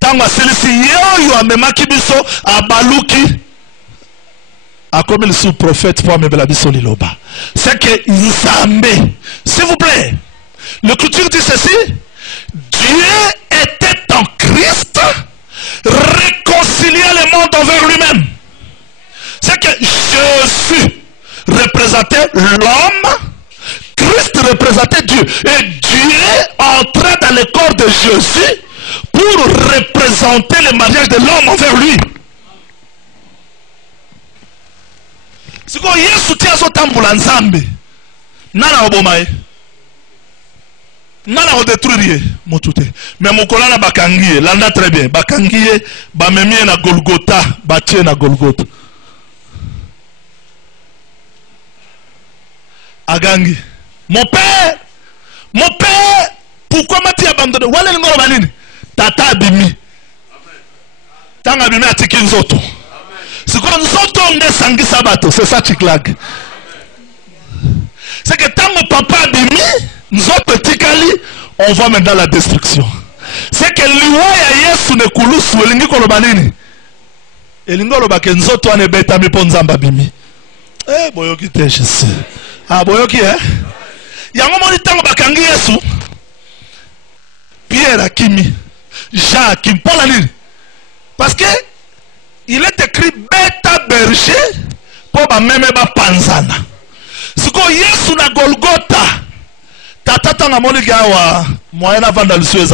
tango asilisi yoyo amemaki biso abaluki akomi le sous-prophète pour amebela biso liloba. C'est que nzambe, s'il vous plaît, l'écriture dit ceci: Dieu était en Christ, réconciliant le monde envers lui-même. C'est que Jésus représentait l'homme, Christ représentait Dieu. Et Dieu entrait dans le corps de Jésus pour représenter le mariage de l'homme envers lui. C'est que Yesu tia zo tambula nzambe. Nana obomae. Nana o détruire motute. Mais mokolana bakangiye, landa très bien. Bakangiye ba memie na Golgotha, batie na Golgotha. Agangi. Mon père, pourquoi m'as-tu abandonné? Wale ngoro banini? Tata abimi. Tanga abimi atiki nzoto. C'est quoi nzoto nde sangi sabato, c'est ça Tsiklag. C'est que tant que papa abimi, nzoto tikali, on va maintenant la destruction. C'est que liwa ya Yesu ne kulusu elingi koloba nini? Elingi koloba ke nzoto ane beta mi po nzamba abimi. Boyoki te Jésus. Ah boyoki yango moni tango bakangi Yesu Pierre akimi Jean akimi mpola nini? Parce que il est écrit beta berger pour ba meme ba panzana. Siko Yesu na Golgotha. Tata na moni gawa moyen avant dans le ciel.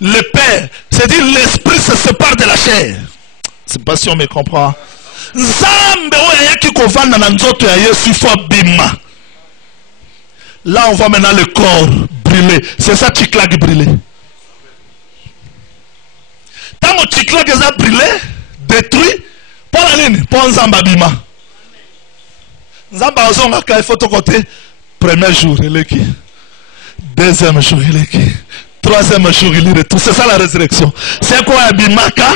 Le Père, c'est-à-dire l'esprit se sépare de la chair. C'est pas si on me comprend. Nzambe oya ki kovanda na nzoto ya Yesu fo bima. Là on voit maintenant le corps brûler. C'est ça Tchiklag brûler. Tant que Tchiklag a brûlé, détruit, pour la ligne, pour Nzamba bima. Nzamba ozonga ka photo côté premier jour il est qui? Deuxième jour il est qui? Troisième jour il est tout. C'est ça la résurrection. C'est quoi Abimaka?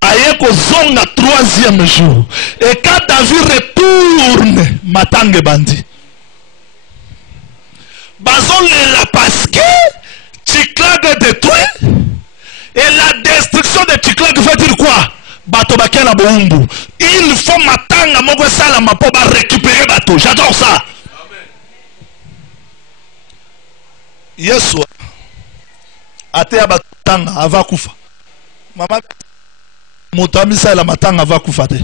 Ayeko zonga troisième jour. Et quand David retourne, Matange bandi. Bazon la parce que Tchiklag est détruit. Et la destruction de Tchiklag veut dire quoi? Bato bakena boumbu. Il faut Matanga moko salama pour récupérer bateau. J'adore ça. Yesu atea batanga avakufa. Mama mutamisa la matanga avakufa te.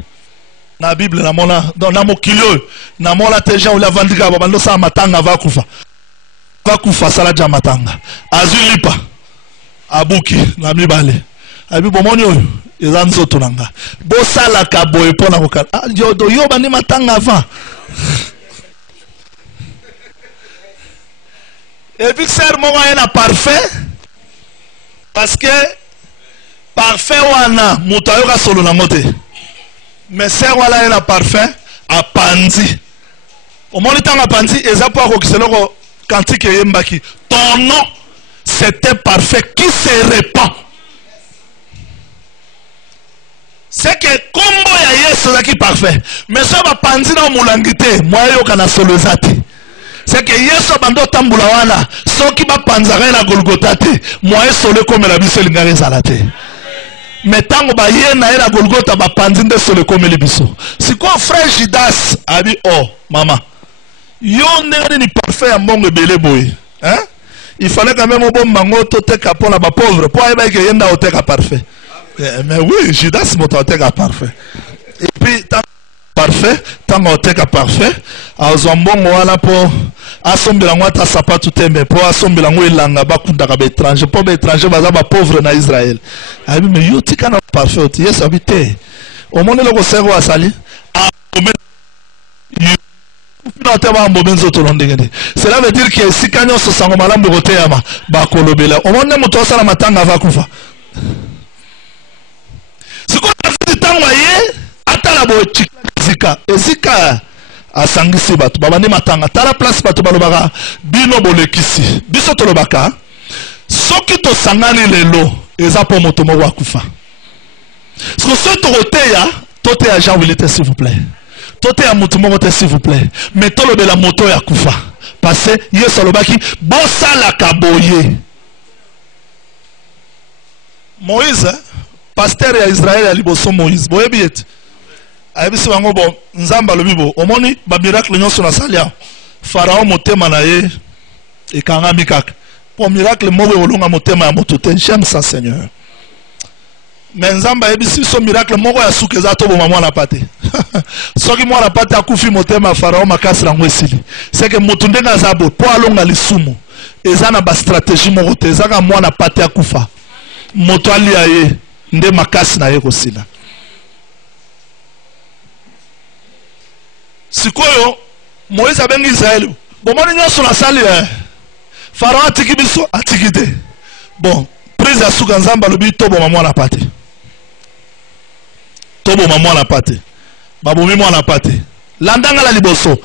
Na Bible na mona dans na mokilo na mona teja ou la vandika babando sa matanga avakufa. Vakufa sala ja matanga. Azulipa abuki na mibale. Abi bomoni oyo ezanzo tonanga. Bo sala ka boye pona kokala. Yo do yo bani matanga ava. Et puis c'est moi un parfait parce que parfait wana mutayo ka solo na mote mais c'est wala un parfait a pandi au moment temps a pandi eza po ko kiselo ko kantique yembaki ton nom c'était parfait qui se répand c'est que combo ya Yesu zaki parfait mais ça va pandi na mulangite moi yo kana solo zati. C'est que Yesu bando tambula wana soki ba panzara na Golgotha te moye sole comme la biso lingare salate mais tango ba yena na Golgotha ba panzinde sole comme le biso siko frère Judas abi oh maman yo ndenge ni parfait ya mbongo belé boy hein il fallait quand même au bon mango to te kapon la ba pauvre pour ay ba ke yenda o te ka parfait mais oui Judas mo to te ka parfait et puis parfait tant on teka parfait azambongo wala po asombela ngwata sapatu tembe po asombela ngwelanga bakunda ka étranger po étranger baza ba pauvre na Israël abi mais yo tika na parfait yes habité au monde le conseil wa sali cela veut dire que si kanyo so sango malambo koteyama ba kolobela au monde moto sala matanga va kufa siko na tango ye atala bo Zika, Zika a sangisi batu, babane matanga, tala place batu balobaka, bino bolekisi, biso tolobaka, soki to sangani lelo, eza po moto mo wakufa. Parce que tote ya Jean Wilete s'il vous plaît, tote ya moto mo s'il vous plaît, mais tolobe la moto ya kufa, parce que yeso lobaki, bosa la kaboye. Moïse, pasteur ya Israël ya liboso Moïse, boye biet. Ayebisi bango bo nzamba lobibo omoni ba miracle nyonso na salia Pharaon motema na ye ekanga mikaka po miracle moko olonga motema ya moto te j'aime ça Seigneur mais nzamba ayebisi so miracle moko ya suka za to bo mwana pate soki mwana pate akufi motema Pharaon makasi rango esili c'est que moto ndenga zabo po alonga lisumu eza na ba stratégie moko te eza ka mwana pate akufa moto ali ye nde makasi na ye kosila. Sikoyo Moïse abengi Israël bomoni nyonso na sali Pharaon atiki biso atikite bon prise ya suka nzamba lobi tobo mwana pate babomi mwana pate landanga la liboso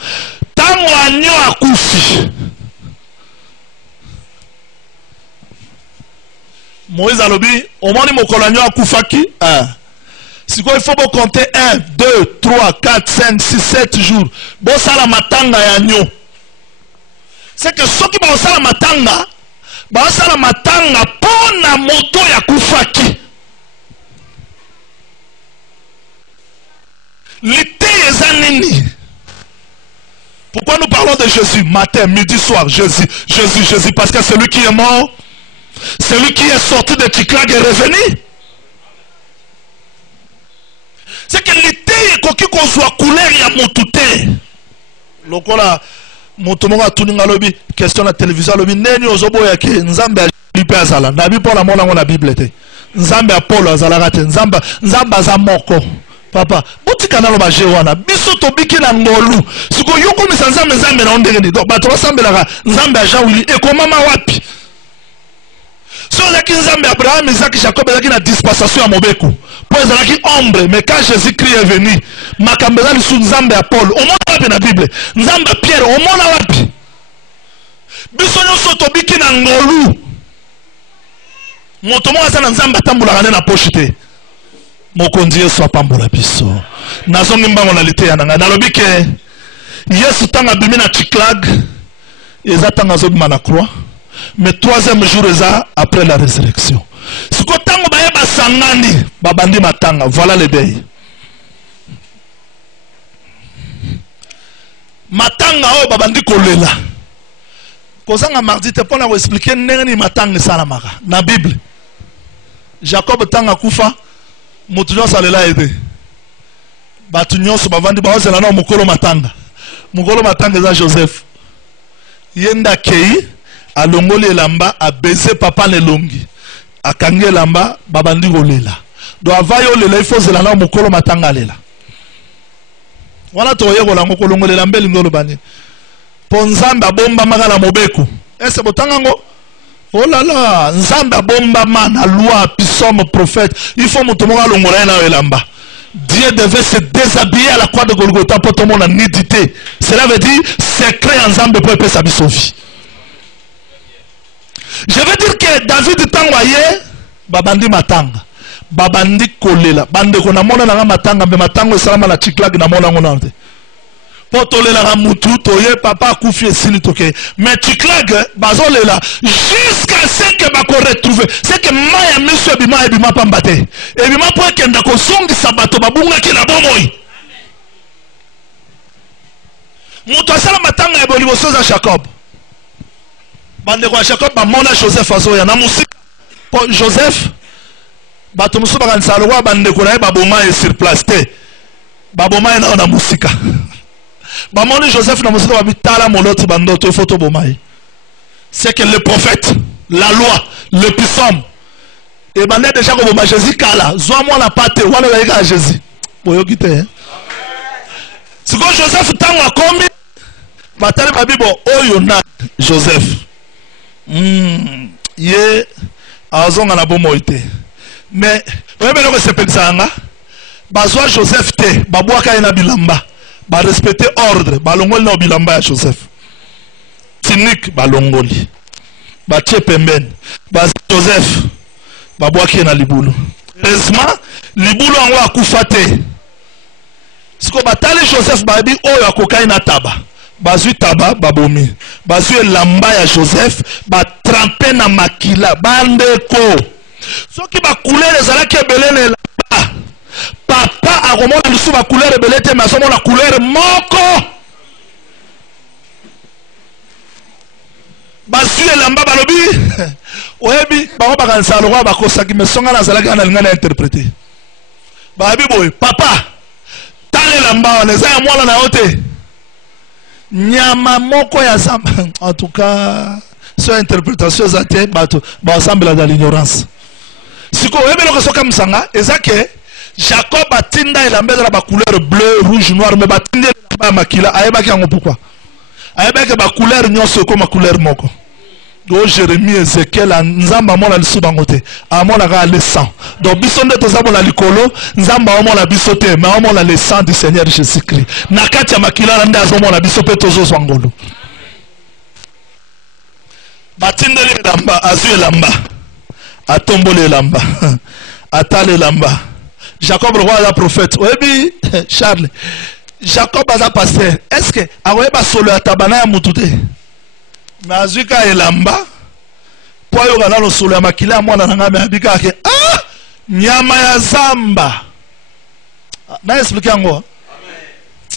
tango anyo akufi Moïse alobi omoni mokolo anyo akufaki si il faut compter 1, 2, 3, 4, 5, 6, 7 jours. Bon, ça la matanga ya nyo. C'est que ceux qui vont ça la matanga pour la moto ya kufaki. L'été est anini. Pourquoi nous parlons de Jésus matin, midi, soir? Jésus, parce que c'est lui qui est mort, c'est lui qui est sorti de Tchiklag et revenu. c'est que l'été est qu'on soit couleur ya motute lokola motomonga tuninga lobi question la télévision lobi neni ozobo yake nzambe alipe azala na bi pona mona na bible te nzambe apolo azala kate nzamba za moko papa botika na loba jewana biso tobiki na ngolu siko yoko misanza nzambe na ondenge ni donc bato basambelaka nzambe aja wili ekomama wapi so zaki nzambe Abraham Isaac Jacob zaki na dispensation ya mobeko po ezalaki ombre mais quand Jésus-Christ est venu makambo ezali su nzambe ya Paul omona wapi na bible nzambe Pierre omona wapi biso nyonso tobiki na ngolu moto mo aza na nzambe atambulaka nde na poche te mokonzi Yesu apambola biso nazongi mbango na liteya na ngai nalobi ke Yesu ntango abimi na Chiklag eza ntango azobima na croix mais troisième jour eza après la résurrection siko ntango baye basangani babandi matanga voilà le deuil matanga oyo babandi kolela kozanga mardi te mpona koexplike ndenge nini matanga esalamaka na bible Jacob ntango akufa moto nyonso alela ede bato nyonso bavandi baozela na mokolo matanga eza Joseph ye nde akei alongoli elamba abeze papa nelongi akangi elamba babandi kolela do avayi olela ifo ozela na mokolo matanga alela wana toyekola ngo kolongola elamba elingi oloba nini mpo nzambe abombamaka na mobeko ese botanga ngo oh là là nzambe abombama na loi psaume prophète il faut moto moko alongola ye na elamba Dieu devait se déshabiller à la croix de Golgotha pour tout le monde en nudité. Cela veut dire secret ensemble pour épée sa vie. Je veux dire que David Tangwaye, babandi matanga, babandi kolela, bande kona mona na matanga, mais matanga salama la Chiklag na mona ngonante. Potolela mutu toye papa kufi esili toke. Mais Chiklag bazolela jusqu'à ce que bako retrouver. C'est que maya monsieur bima e bima pambate. E bima po kenda ko songi sabato babunga ki na bomoi. Mutu asala matanga e bolibo soza Jacob. Bande kwa Jacob ba mona Joseph azoya na musika. Po Joseph bato musu bakanisa lowa bande ko na ba boma e sur place te. Ba boma e na musika. Bamoni Joseph na musika babitala moloti bandoto photo bomaï. C'est que le prophète, la loi, le psaume et bandé déjà comme boma Jésus kala, zoa moi la pâte, wala la Jésus. Boyo kite hein. Si ko Joseph tango akombi batale babibo oyo na Joseph. Ye azonga na bomoite. Mais webe loko sepelisa bazwa Joseph te, babwaka ina bilamba. Ba respecter ordre, ba longoli na bilamba ya Joseph. Tinik ba longoli. Ba tie pembeni. Ba Joseph ba boaki na libulu. Heureusement, libulu ango akufa te. Siko batali Joseph ba bi oyo akokai na taba. Bazui taba babomi. Bazui elamba ya Joseph ba tremper na makila bandeko. Soki ba couleur ezalaki ebele na papa a romona lusu ba couleur belete mais somo la couleur moko basu elamba balobi oyebi ba ba kanisa lo ba kosaki mais songa na zalaka na lingana interpréter ba bi boy papa tale lamba on eza ya mwana na ote nyama moko ya samba en tout cas sur interprétation zate bato ba ensemble dans l'ignorance siko oyebi lo kosoka msanga ezake Jacob a tinda il a mis la couleur bleu, rouge, noir, mais a tinda la makila. Aïeba qui a pourquoi? Aïeba qui a couleur nyonso comme couleur moko. Do Jérémie Ezekiel nzamba mona lisu bangote. Amona ga le sang. Donc bisonde to zabo la likolo, nzamba omo la bisote, mais omo la le sang du Seigneur Jésus-Christ. Nakati ya makila nda azomo la bisope tozo zwangolo. Batinde le lamba, azue lamba. Atombole lamba. Atale lamba. Jacob le roi est prophète. Oui, Charles. Jacob est pasteur. Est-ce que Aoueba solo à tabana ya mutute? Mazuka elamba. Po yo kana lo solo ya makila mwana nanga me abika ke ah nyama ya zamba. Na expliquer ngo. Amen.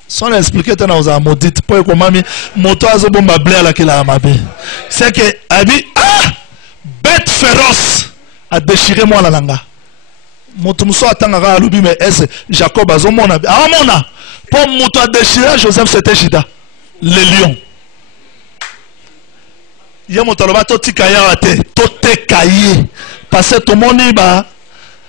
Son expliquer tena oza maudite po ko mami moto azo bomba blé la kila mabe. C'est que abi ah bête féroce a déchiré moi la langa. Motumso atangara alubi mais est Jacob azomona. Ah mona. Pour moto a déchiré Joseph c'était Juda. Le lion. Yé motaloba toti kaya wate. Tote kaye. Parce que tout le monde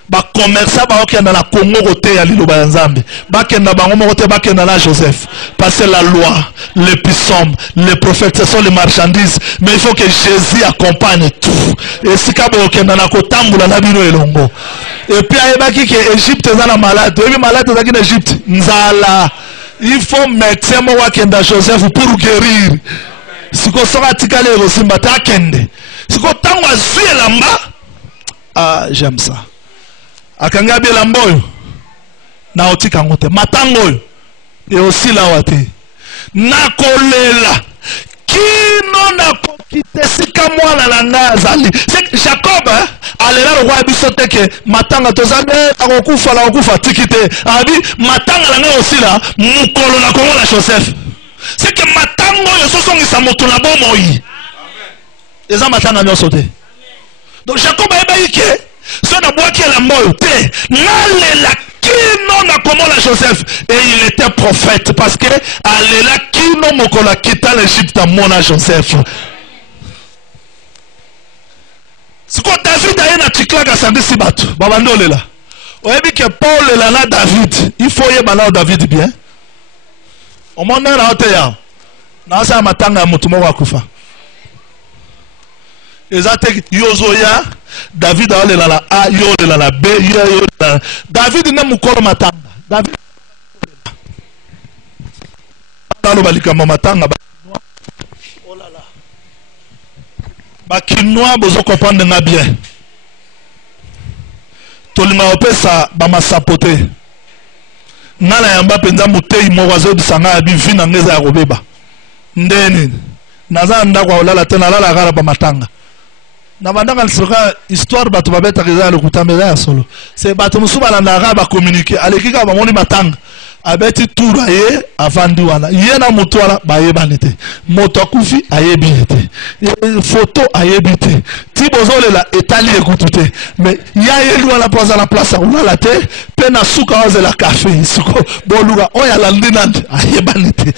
ba commerçant ba okenda na Congo côté ya liloba ya Nzambe. Ba kenda bango côté ba kenda na Joseph. Parce que la loi, les psaumes, les prophètes ce sont les marchandises, mais il faut que Jésus accompagne tout. Et si ka ba okenda na kotambula na bino elongo. Et puis ayebaki que Égypte ezala malade. Et malade ezaki na Égypte. Nzala. Il faut médecin mo wa kenda Joseph pour guérir. Siko sera tikale rosimba ta kende. Siko tango azui elamba. Ah, j'aime ça. Akangabi lamboyo na otika ngote matango et aussi la wate na kolela kino na kokite sika mwana na nazali c'est Jacob alela le roi bisote ke matanga tozambe akokufa la okufa tikite abi matanga la nga aussi la mukolo na kongo la Joseph c'est que matango yo sosongisa moto na bomo yi eza matanga nyoso te donc Jacob ayebi ke ce n'a pas qu'il a morté. N'allez kino na komo la Joseph. Et il était prophète. Parce que alela kino mokola kita l'Égypte à mona Joseph. Ce que David a eu na tikla kasandi sibatu. Babando lela. Oyebi que Paul lela na David. Il faut y bana David bien. Au monde na hote ya. Na sa matanga mutumo wa kufa. Ezate yozoya David a le la A yo le la B yo David ne mukolo matanga David talo balika matanga oh là là ba kinwa bozo comprendre nga bien tolinga opesa ba masapote nala yamba penza mutei mo wazo bisanga bi vina ngeza ya kobeba ndeni naza ndakwa olala tena lala gara ba matanga na bandanga sera histoire bato babeta keza le kutamela ya solo c'est bato musuba na ndaka ba communiquer alekika ba moni matanga abeti tour aye avandi wana yena moto wana ba yebanete moto akufi ayebite photo ayebite ti bozole la etali ekutute mais ya yelu wana poza la place on la te pe na suka oze la café suko boluga oya la ndinande ayebanete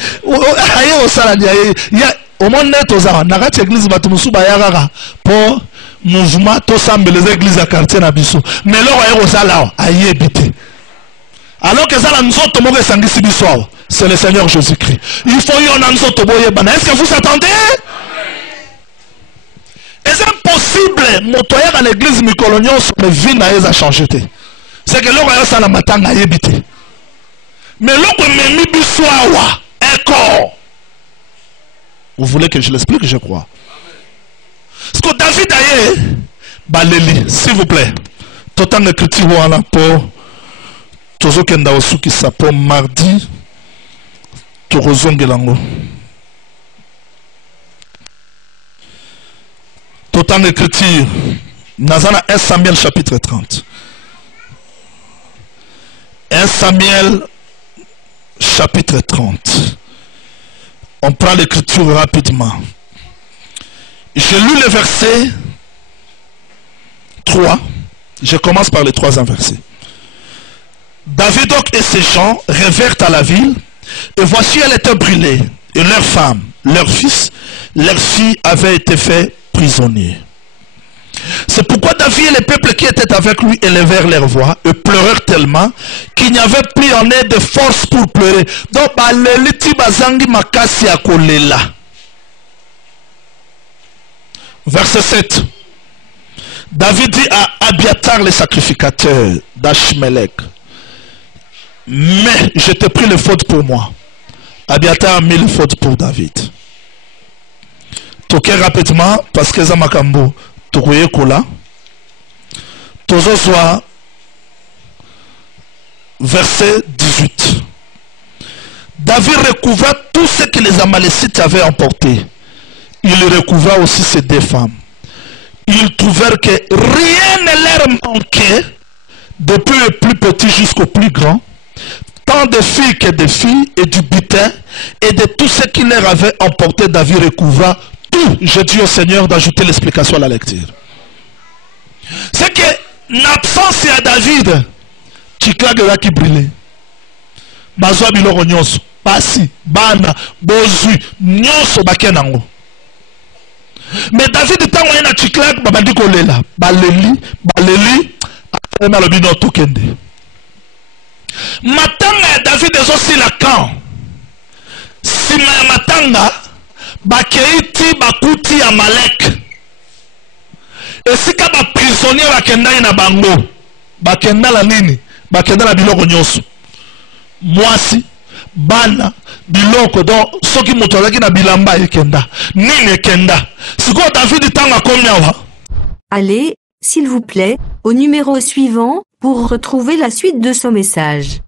aye osala dia ya au monde net aux arts na kati église bato musuba ya kaka pour mouvement to semble les églises à quartier na biso mais là oya osala ayebite alors que ça la nzoto moko esangisi biso c'est le Seigneur Jésus-Christ il faut y en nzoto boyebana est-ce que vous attendez est-ce impossible motoya à l'église mikolonio mais vie na eza changé c'est que là oya osala matanga ayebite mais là ko memi biso awa encore. Vous voulez que je l'explique, je crois. Ce que David a eu, Baléli, s'il vous plaît. Total écriture voilà pour Tozo Kenda Osu qui s'appelle mardi. Torozo Ngelango. Total écriture. Nazana 1 Samuel chapitre 30. 1 Samuel chapitre 30. On prend l'écriture rapidement. Je lis le verset 3. Je commence par les 3 versets. David donc et ses gens revinrent à la ville, et voici elle était brûlée, et leurs femmes, leurs fils, leurs filles avaient été faits prisonniers. C'est pourquoi David et les peuples qui étaient avec lui élevèrent leur voix et pleurèrent tellement qu'il n'y avait plus en eux de force pour pleurer. Donc, verset 7. David dit à Abiatar le sacrificateur d'Achmelech, mais je t'ai pris les fautes pour moi. Abiatar a mis les fautes pour David. Toquez rapidement parce que Zamakambo. Verset 18. David recouvra tout ce que les Amalécites avaient emporté. Il recouvra aussi ses 2 femmes. Ils trouvèrent que rien ne leur manquait, depuis le plus petit jusqu'au plus grand, tant de filles que de filles, et du butin, et de tout ce qu'il leur avait emporté. David recouvra tout. Je dis au Seigneur d'ajouter l'explication à la lecture. C'est que L'absence à David, Tchiklak qui brûlé. Bazwa biloko nyonso, pasi, bana, bozui, nyonso bakenango. Mais David tango na Tchiklak babandi kolela, baleli, afema lobi no tokende. Matanga ya David ezosi la camp. Sima ya matanga, bakeiti bakuti ya Malek. Esika ba prisonnier bakenda na bango. Bakenda la nini? Bakenda la biloko nyonso. Mwasi, bana, biloko donc soki moto azaki na bilamba ekenda. Nini ekenda? Siko David tanga komi awa. Allez, s'il vous plaît, au numéro suivant, pour retrouver la suite de ce message.